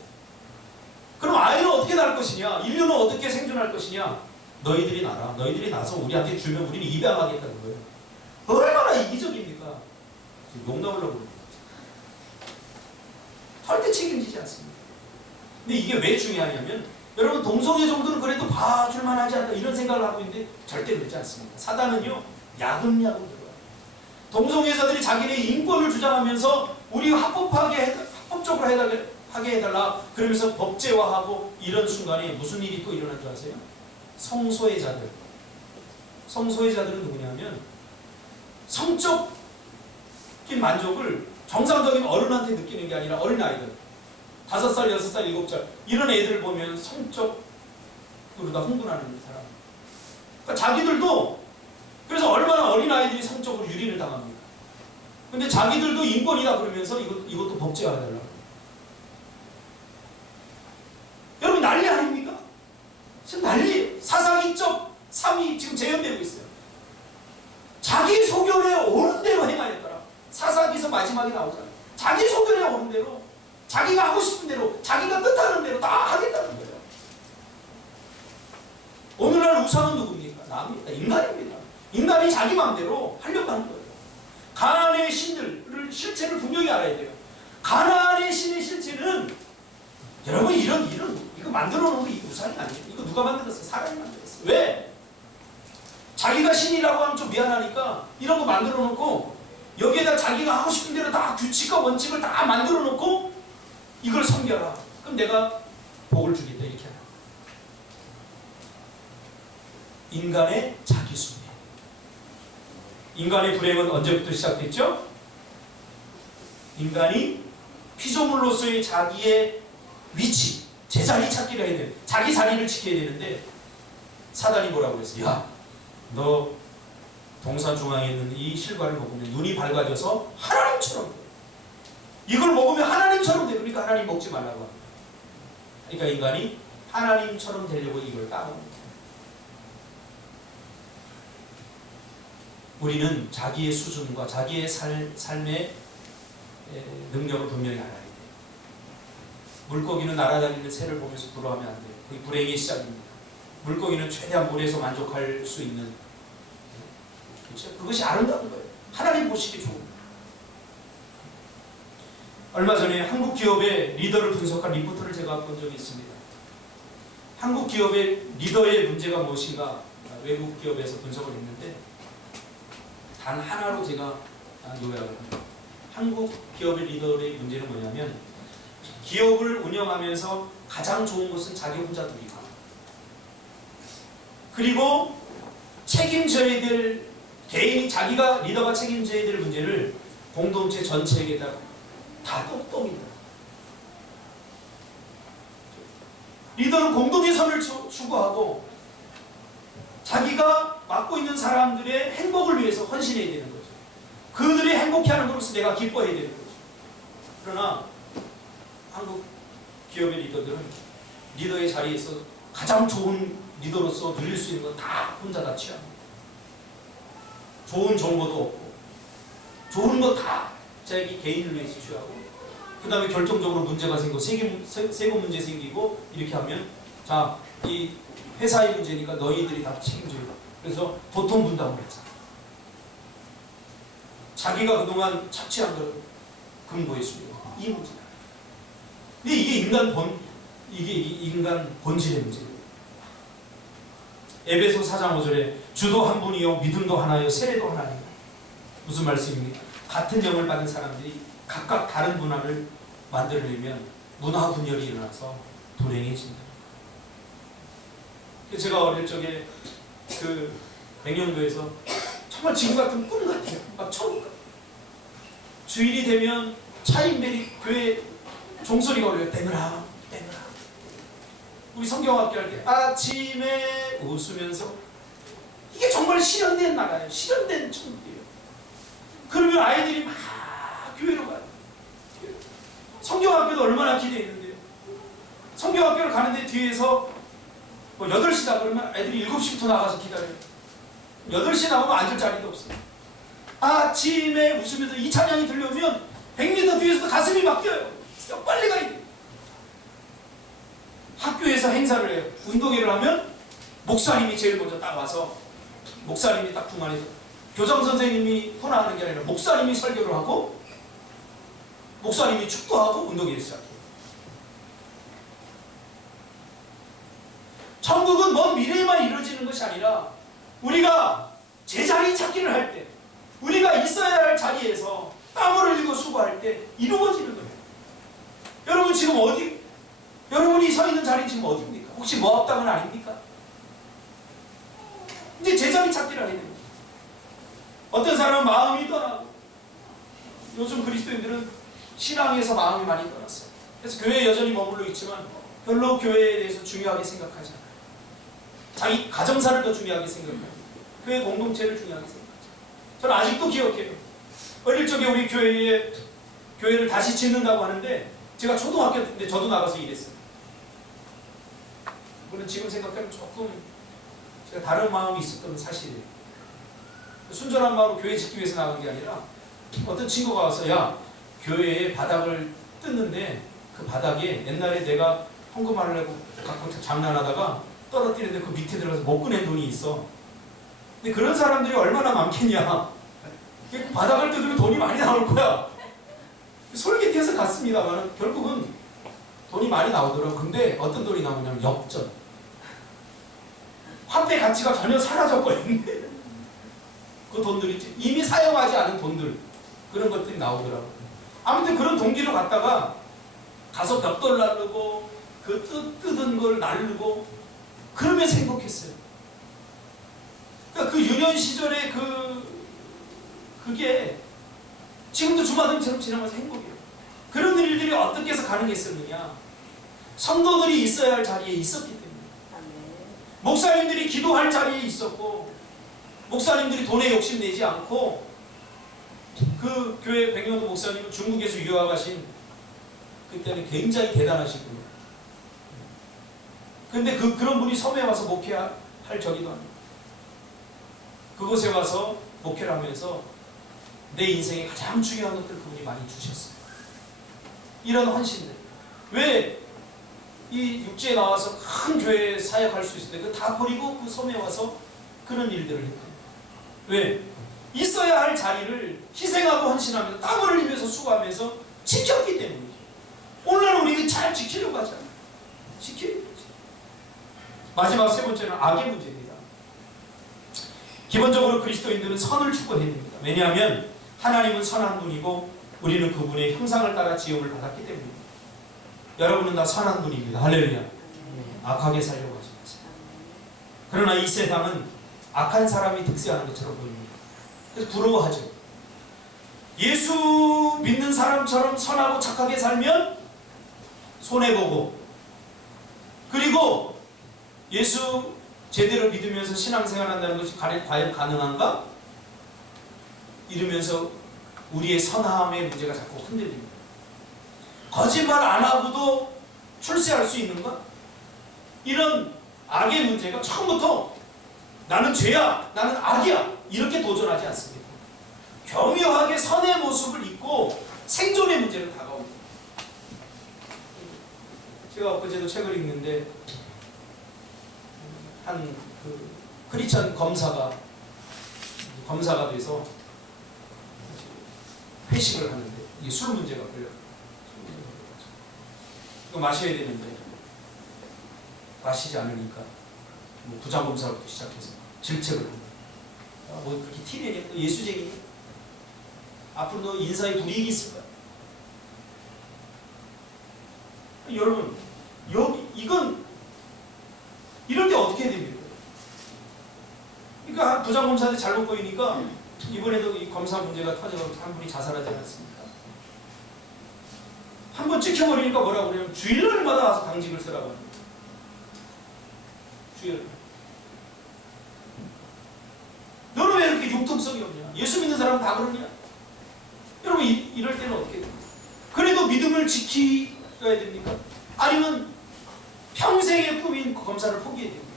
그럼 아이는 어떻게 낳을 것이냐? 인류는 어떻게 생존할 것이냐? 너희들이 낳아. 너희들이 낳아서 우리한테 주면 우리는 입양하겠다는 거예요. 얼마나 이기적입니까? 농담을 하고 있는 거죠. 절대 책임지지 않습니다. 근데 이게 왜 중요하냐면 여러분 동성애 정도는 그래도 봐줄만 하지 않나 이런 생각을 하고 있는데 절대 그렇지 않습니다. 사단은요 야금야금 들어와요. 동성애자들이 자기네 인권을 주장하면서 우리 합법적으로 하게 해달라 그러면서 법제화하고 이런 순간에 무슨 일이 또 일어난 줄 아세요? 성소외자들은 누구냐면 성적인 만족을 정상적인 어른한테 느끼는 게 아니라 어린아이들 5살, 6살, 7살 이런 애들 보면 성적으로 다 흥분하는 사람. 그러니까 자기들도 그래서 얼마나 어린아이들이 성적으로 유린을 당합니다. 근데 자기들도 인권이다 그러면서 이것도 법제화해달라고. 여러분 난리 아닙니까? 지금 난리. 사상이적 삶이 지금 재현되고 있어요. 자기 소견에 옳은 대로 행하였더라. 사사기서 마지막에 나오잖아요. 자기 소견에 옳은 대로 자기가 하고 싶은 대로 자기가 뜻하는 대로 다 하겠다는 거예요. 오늘날 우상은 누굽니까? 나입니다. 인간입니다. 인간이 자기 마음대로 하려고 하는 거예요. 가나안의 신들을 실체를 분명히 알아야 돼요. 가나안의 신의 실체는 여러분 이거 만들어 놓은 거 이거 우상이 아니에요. 이거 누가 만들었어요? 사람이 만들었어요. 왜? 자기가 신이라고 하면 좀 미안하니까 이런 거 만들어 놓고 여기에다 자기가 하고 싶은 대로 다 규칙과 원칙을 다 만들어 놓고 이걸 섬겨라. 그럼 내가 복을 주겠다 이렇게 하라. 인간의 자기숭배. 인간의 불행은 언제부터 시작됐죠? 인간이 피조물로서의 자기의 위치, 제자리 찾기를 해야 돼. 자기 자리를 지켜야 되는데 사단이 뭐라고 했어요? 야, 너 동산 중앙에 있는 이 실과를 먹으면 눈이 밝아져서 하나님처럼 돼. 이걸 먹으면 하나님처럼 돼. 그러니까 하나님 먹지 말라고 합니다. 그러니까 인간이 하나님처럼 되려고 이걸 따먹습니다. 우리는 자기의 수준과 자기의 삶의 능력을 분명히 알아야 돼요. 물고기는 날아다니는 새를 보면서 부러워하면 안 돼요. 그게 불행의 시작입니다. 물고기는 최대한 물에서 만족할 수 있는, 그렇죠? 그것이 아름다운 거예요. 하나님 보시기에 좋은 거예요. 얼마 전에 한국 기업의 리더를 분석한 리포트를 제가 본 적이 있습니다. 한국 기업의 리더의 문제가 무엇인가 외국 기업에서 분석을 했는데 단 하나로 제가 요약을 합니다. 한국 기업의 리더의 문제는 뭐냐면 기업을 운영하면서 가장 좋은 것은 자기 혼자 누리고 그리고 책임져야 될 개인이 자기가 리더가 책임져야 될 문제를 공동체 전체에게다 다 똥똥입니다. 리더는 공동의 선을 추구하고 자기가 맡고 있는 사람들의 행복을 위해서 헌신해야 되는 거죠. 그들이 행복해하는 것으로 내가 기뻐해야 되는 거죠. 그러나 한국 기업의 리더들은 리더의 자리에서 가장 좋은 리더로서 누릴 수 있는 건 다 혼자 다 취합니다. 좋은 정보도 없고 좋은 거 다 자기 개인을 위해서 취하고 그 다음에 결정적으로 문제가 생기고 세금 문제 생기고 이렇게 하면 자, 이 회사의 문제니까 너희들이 다 책임져요. 그래서 보통 분담을 했잖아. 자기가 그동안 착취한 걸 금고했습니다. 이 문제다. 근데 이게 인간 본질의 문제예요. 에베소 4장 5절에 주도 한 분이요 믿음도 하나요 세례도 하나요. 무슨 말씀입니까? 같은 영을 받은 사람들이 각각 다른 문화를 만들려면 문화 분열이 일어나서 불행해진다. 제가 어릴 적에 그 백령도에서 정말 지금 같은 꿈 같아요. 막 처음 주일이 되면 차인벨이 교회 종소리가 울려요. 떼느라 떼느라. 우리 성경학교 할 때 아침에 웃으면서 이게 정말 실현된 나라예요. 실현된 천국이에요. 그러면 아이들이 막 교회로 가요. 성경학교도 얼마나 기대했는데요. 성경학교를 가는데 뒤에서 뭐 8시다 그러면 애들이 7시부터 나가서 기다려요. 8시 나오면 앉을 자리도 없어요. 아침에 웃으면서 이 찬양이 들려오면 100m 뒤에서도 가슴이 막 뛰어요. 빨리 가야 돼. 학교에서 행사를 해요. 운동회를 하면 목사님이 제일 먼저 딱 와서 목사님이 딱 중간에서 교장 선생님이 혼화하는 게 아니라 목사님이 설교를 하고 목사님이 축도하고 운동회를 시작해요. 천국은 먼 미래에만 이루어지는 것이 아니라 우리가 제자리 찾기를 할 때 우리가 있어야 할 자리에서 땀을 흘리고 수고할 때 이루어지는 거예요. 여러분 지금 어디 여러분이 서 있는 자리 지금 어디입니까? 혹시 모압 땅은 아닙니까? 이제 제자리 찾기를 해야 됩니다. 어떤 사람은 마음이 떠나고 요즘 그리스도인들은 신앙에서 마음이 많이 떠났어요. 그래서 교회에 여전히 머물러 있지만 별로 교회에 대해서 중요하게 생각하지 않아요. 자기 가정사를 더 중요하게 생각해요. 교회 공동체를 중요하게 생각하죠. 저는 아직도 기억해요. 어릴 적에 우리 교회를 다시 짓는다고 하는데 제가 초등학교 때 저도 나가서 일했어요. 물론 지금 생각하면 조금 제가 다른 마음이 있었던 사실이에요. 순전한 마음으로 교회 짓기 위해서 나간 게 아니라 어떤 친구가 와서 야 교회에 바닥을 뜯는데 그 바닥에 옛날에 내가 헌금하려고 갖고 장난하다가 떨어뜨리는데 그 밑에 들어가서 못 꺼낸 돈이 있어. 근데 그런 사람들이 얼마나 많겠냐. 그 바닥을 뜯으면 돈이 많이 나올 거야. 솔깃해서 갔습니다만 결국은 돈이 많이 나오더라고. 근데 어떤 돈이 나오냐면 역전. 화폐 가치가 전혀 사라져버렸는데 그 돈들이 이미 사용하지 않은 돈들 그런 것들이 나오더라고. 아무튼 그런 동기로 갔다가 가서 벽돌 나르고 그 뜯은 걸 나르고 그러면서 행복했어요. 그러니까 그 유년 시절의 그게 지금도 주마등처럼 지나가서 행복이에요. 그런 일들이 어떻게 해서 가능했었느냐? 성도들이 있어야 할 자리에 있었기 때문에. 목사님들이 기도할 자리에 있었고 목사님들이 돈에 욕심내지 않고 그 교회 백령도 목사님은 중국에서 유학하신 그때는 굉장히 대단하신 분이에요. 근데 그런 분이 섬에 와서 목회할 저기도 아니에요. 그곳에 와서 목회를 하면서 내 인생에 가장 중요한 것들 그분이 많이 주셨어요. 이런 헌신들. 왜 이 육지에 나와서 큰 교회에 사역할 수 있을 때 그 다 버리고 그 섬에 와서 그런 일들을 했대요. 왜? 있어야 할 자리를 희생하고 헌신하면서 땀을 흘리면서 수고하면서 지켰기 때문이죠. 오늘날 우리는 잘 지키려고 하잖아요. 지키려고 하죠. 마지막 세 번째는 악의 문제입니다. 기본적으로 그리스도인들은 선을 추구해야 됩니다. 왜냐하면 하나님은 선한 분이고 우리는 그분의 형상을 따라 지음을 받았기 때문입니다. 여러분은 다 선한 분입니다. 할렐루야. 악하게 살려고 하지 마세요. 그러나 이 세상은 악한 사람이 득세하는 것처럼 보입니다. 그래서 부러워하죠. 예수 믿는 사람처럼 선하고 착하게 살면 손해보고 그리고 예수 제대로 믿으면서 신앙생활 한다는 것이 과연 가능한가? 이러면서 우리의 선함의 문제가 자꾸 흔들립니다. 거짓말 안 하고도 출세할 수 있는가? 이런 악의 문제가 처음부터 나는 죄야, 나는 악이야 이렇게 도전하지 않습니다. 교묘하게 선의 모습을 입고 생존의 문제를 다가옵니다. 제가 엊그제도 책을 읽는데 한 크리스천 검사가 돼서 회식을 하는데 이게 술 문제가 걸려. 이거 마셔야 되는데 마시지 않으니까 뭐 부장검사부터 시작해서 질책을 합니다. 뭐 그렇게 티내냐? 예수쟁이냐? 앞으로 너 인사에 불이익이 있을 거야. 여러분, 이건 이럴 때 어떻게 해야 됩니까? 그러니까 부장검사한테 잘못 보이니까 이번에도 이 검사 문제가 터져서 한 분이 자살하지 않았습니까? 한 번 찍혀버리니까 뭐라고 그래요? 주일날마다 와서 당직을 쓰라고 합니다. 주일. 너는 왜 이렇게 융통성이 없냐? 예수 믿는 사람은 다 그러냐? 여러분 이럴 때는 어떻게 됩니까? 그래도 믿음을 지켜야 됩니까? 아니면 평생의 꿈인 검사를 포기해야 됩니까?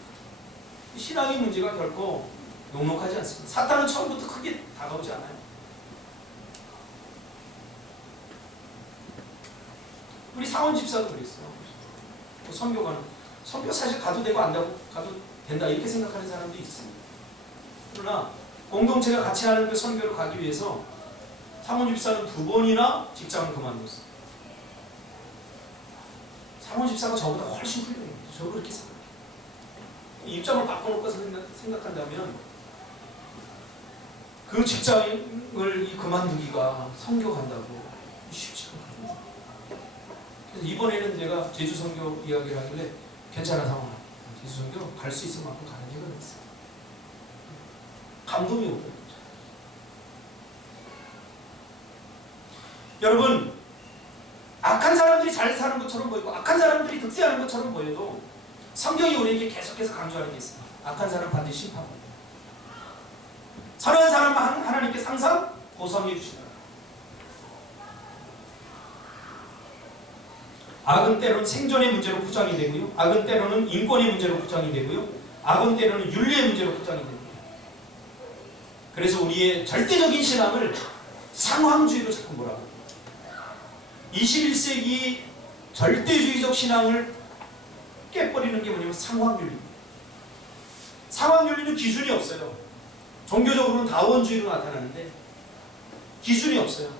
신앙의 문제가 결코 녹록하지 않습니다. 사탄은 처음부터 크게 다가오지 않아요. 우리 상원 집사도 그랬어요. 선교 사실 가도 되고 안 가도 된다 이렇게 생각하는 사람도 있습니다. 그러나 공동체가 같이 하는 그 선교를 가기 위해서 상원 집사는 2번이나 직장을 그만뒀어요. 상원 집사가 저보다 훨씬 훌륭해요. 저도 그렇게 생각해요. 입장을 바꿔놓고 생각한다면 그 직장을 그만두기가 선교 간다고 쉽지 않거든요. 그래서 이번에는 내가 제주 선교 이야기를 하길래 괜찮아 상황. 제주 선교 갈 수 있을 만큼 가는 얘기가 있어요. 감동이 오더라고요. 여러분, 악한 사람들이 잘 사는 것처럼 보이고 악한 사람들이 득세하는 것처럼 보여도 성경이 우리에게 계속해서 강조하는 게 있습니다. 악한 사람 반드시 심판합니다. 선한 사람은 하나님께서 항상 보상해 주시더라. 악은 때로는 생존의 문제로 포장이 되고요. 악은 때로는 인권의 문제로 포장이 되고요. 악은 때로는 윤리의 문제로 포장이 됩니다. 그래서 우리의 절대적인 신앙을 상황주의로 자꾸 뭐라고 합니다. 21세기 절대주의적 신앙을 깨버리는 게 뭐냐면 상황윤리입니다. 상황윤리는 기준이 없어요. 종교적으로는 다원주의로 나타나는데 기준이 없어요.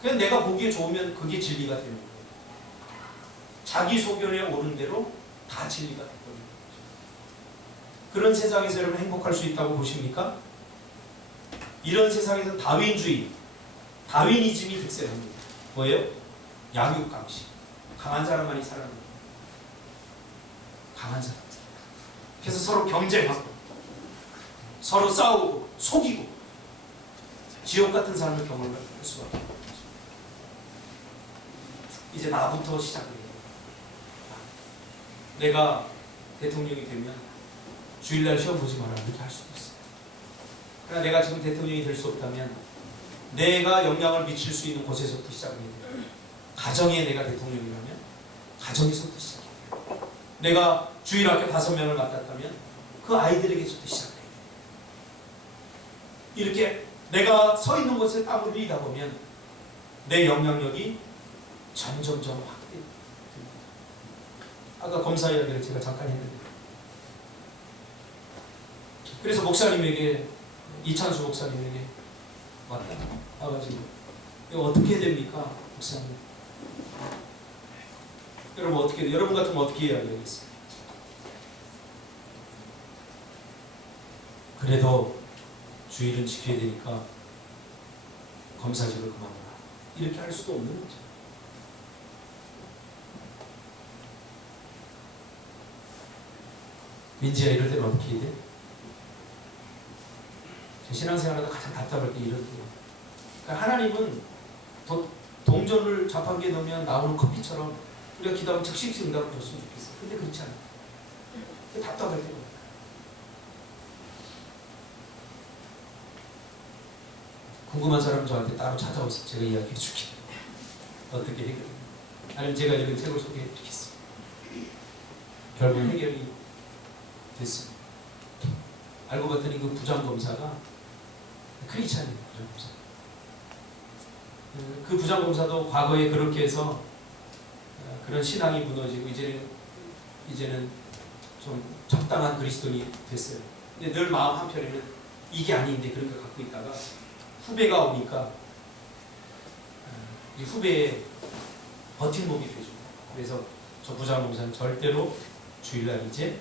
그냥 내가 보기에 좋으면 그게 진리가 되는 거예요. 자기 소견에 옳은 대로 다 진리가 되는 거예요. 그런 세상에서 여러분 행복할 수 있다고 보십니까? 이런 세상에서 다윈이즘이 득세합니다. 뭐예요? 양육강식. 강한 사람만이 살아납니다. 강한 사람. 그래서 서로 경쟁하고 서로 싸우고 속이고 지옥 같은 삶을 경험할 수밖에 없는 거죠. 이제 나부터 시작해요. 내가 대통령이 되면 주일날 시험 보지 마라 이렇게 할 수도 있어요. 그러나 내가 지금 대통령이 될 수 없다면 내가 영향을 미칠 수 있는 곳에서부터 시작해야 돼요. 가정에 내가 대통령이라면 가정에서부터 시작해요. 내가 주일학교 5명을 맡았다면 그 아이들에게서부터 시작해요. 이렇게 내가 서 있는 곳에 땀을 흘리다 보면 내 영향력이 점점점 확대됩니다. 아까 검사 이야기를 제가 잠깐 했는데 그래서 목사님에게 이찬수 목사님에게 와가지고 이거 어떻게 됩니까? 목사님 여러분 어떻게 돼요? 여러분 같으면 어떻게 이야기하겠어요? 그래도 주일은 지켜야 되니까 검사직을 그만둬라 이렇게 할 수도 없는 거죠. 민지야 이럴 때는 어떻게 해야 돼? 제 신앙생활하다 가장 답답할 때 이럴 때요. 그러니까 하나님은 동전을 자판기에 넣으면 나오는 커피처럼 우리가 기도하면 즉시 응답을 줬으면 좋겠어요. 근데 그렇지 않아요. 답답할 때가 궁금한 사람 저한테 따로 찾아오세요. 제가 이야기해 줄게요. 어떻게 해결해요? 아니면 제가 읽은 책을 소개해드리겠습니다. 결국 해결이 됐습니다. 알고 봤더니 그 부장검사가 크리스찬이에요. 부장검사. 그 부장검사도 과거에 그렇게 해서 그런 신앙이 무너지고 이제는 좀 적당한 그리스도인이 됐어요. 근데 늘 마음 한편에는 이게 아닌데 그런 걸 갖고 있다가 후배가 오니까 이 후배의 버팀목이 되죠. 그래서 저 부장검사는 절대로 주일날 이제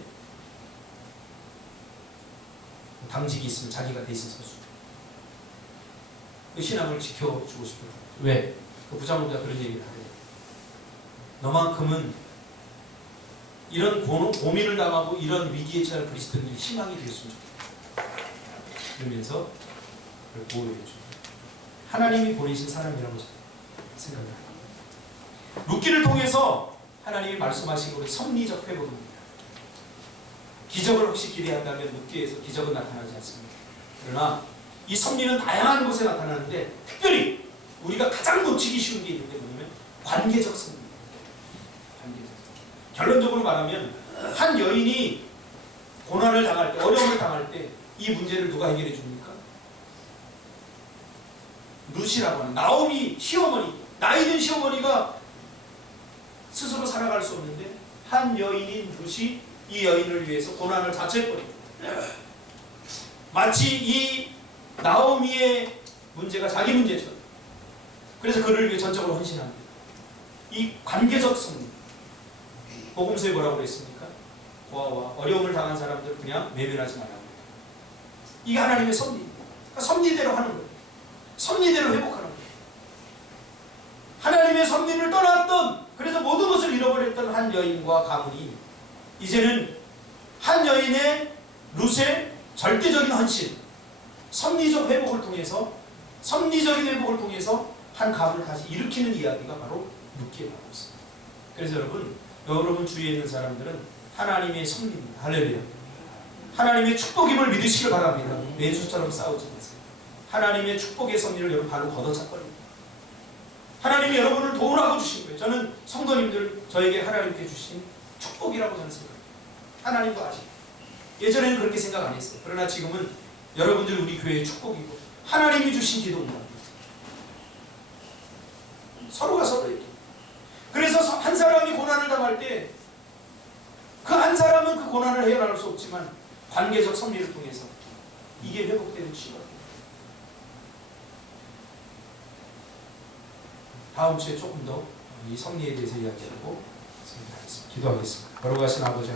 당직이 있으면 자기가 대신 서주. 그 신앙을 지켜주고 싶어요. 왜? 그 부장검사가 그런 얘기를 하래요. 너만큼은 이런 고민을 당하고 이런 위기에 처한 그리스도인들이 희망이 되었으면 좋겠다. 그러면서 그걸 보호해 줍니다. 하나님이 보내신 사람이라고 생각을 합니다. 룻기를 통해서 하나님이 말씀하신 것은 섭리적 회복입니다. 기적을 혹시 기대한다면 룻기에서 기적은 나타나지 않습니다. 그러나 이 섭리는 다양한 곳에 나타나는데 특별히 우리가 가장 놓치기 쉬운 게 있는데 뭐냐면 관계적 섭리입니다. 결론적으로 말하면 한 여인이 고난을 당할 때, 어려움을 당할 때 이 문제를 누가 해결해 줍니까? 룻이라고 하는 나오미 시어머니, 나이든 시어머니가 스스로 살아갈 수 없는데 한 여인인 룻이 이 여인을 위해서 고난을 자처해버립니다. 마치 이 나오미의 문제가 자기 문제처럼. 그래서 그를 위해 전적으로 헌신합니다. 이 관계적 섭리. 복음서에 뭐라고 그랬습니까? 고아와 어려움을 당한 사람들 그냥 외면하지 말라고 합니다. 이게 하나님의 섭리입니다. 그러니까 섭리대로 하는 거예요. 섭리대로 회복하는 거예요. 하나님의 섭리를 떠났던, 그래서 모든 것을 잃어버렸던 한 여인과 가문이 이제는 한 여인의 룻의 절대적인 헌신, 섭리적인 회복을 통해서 한 가문을 다시 일으키는 이야기가 바로 룻기에 나오고 있습니다. 그래서 여러분 주위에 있는 사람들은 하나님의 섭리입니다. 할렐루야. 하나님의 축복임을 믿으시길 바랍니다. 매주처럼 싸우지 마세요. 하나님의 축복의 섭리를 여러분 발로 걷어차버립니다. 하나님이 여러분을 도우라고 주신 거예요. 저는 성도님들 저에게 하나님께 주신 축복이라고 저는 생각합니다. 하나님도 아시고 예전에는 그렇게 생각 안 했어요. 그러나 지금은 여러분들 우리 교회의 축복이고 하나님이 주신 기도입니다. 서로가 서로에게. 그래서 한 사람이 고난을 당할 때 그 한 사람은 그 고난을 해결할 수 없지만 관계적 섭리를 통해서 이게 회복되는 치유가 됩니다. 다음 주에 조금 더 이 섭리에 대해서 이야기하고 기도하겠습니다. 걸어가신 아버지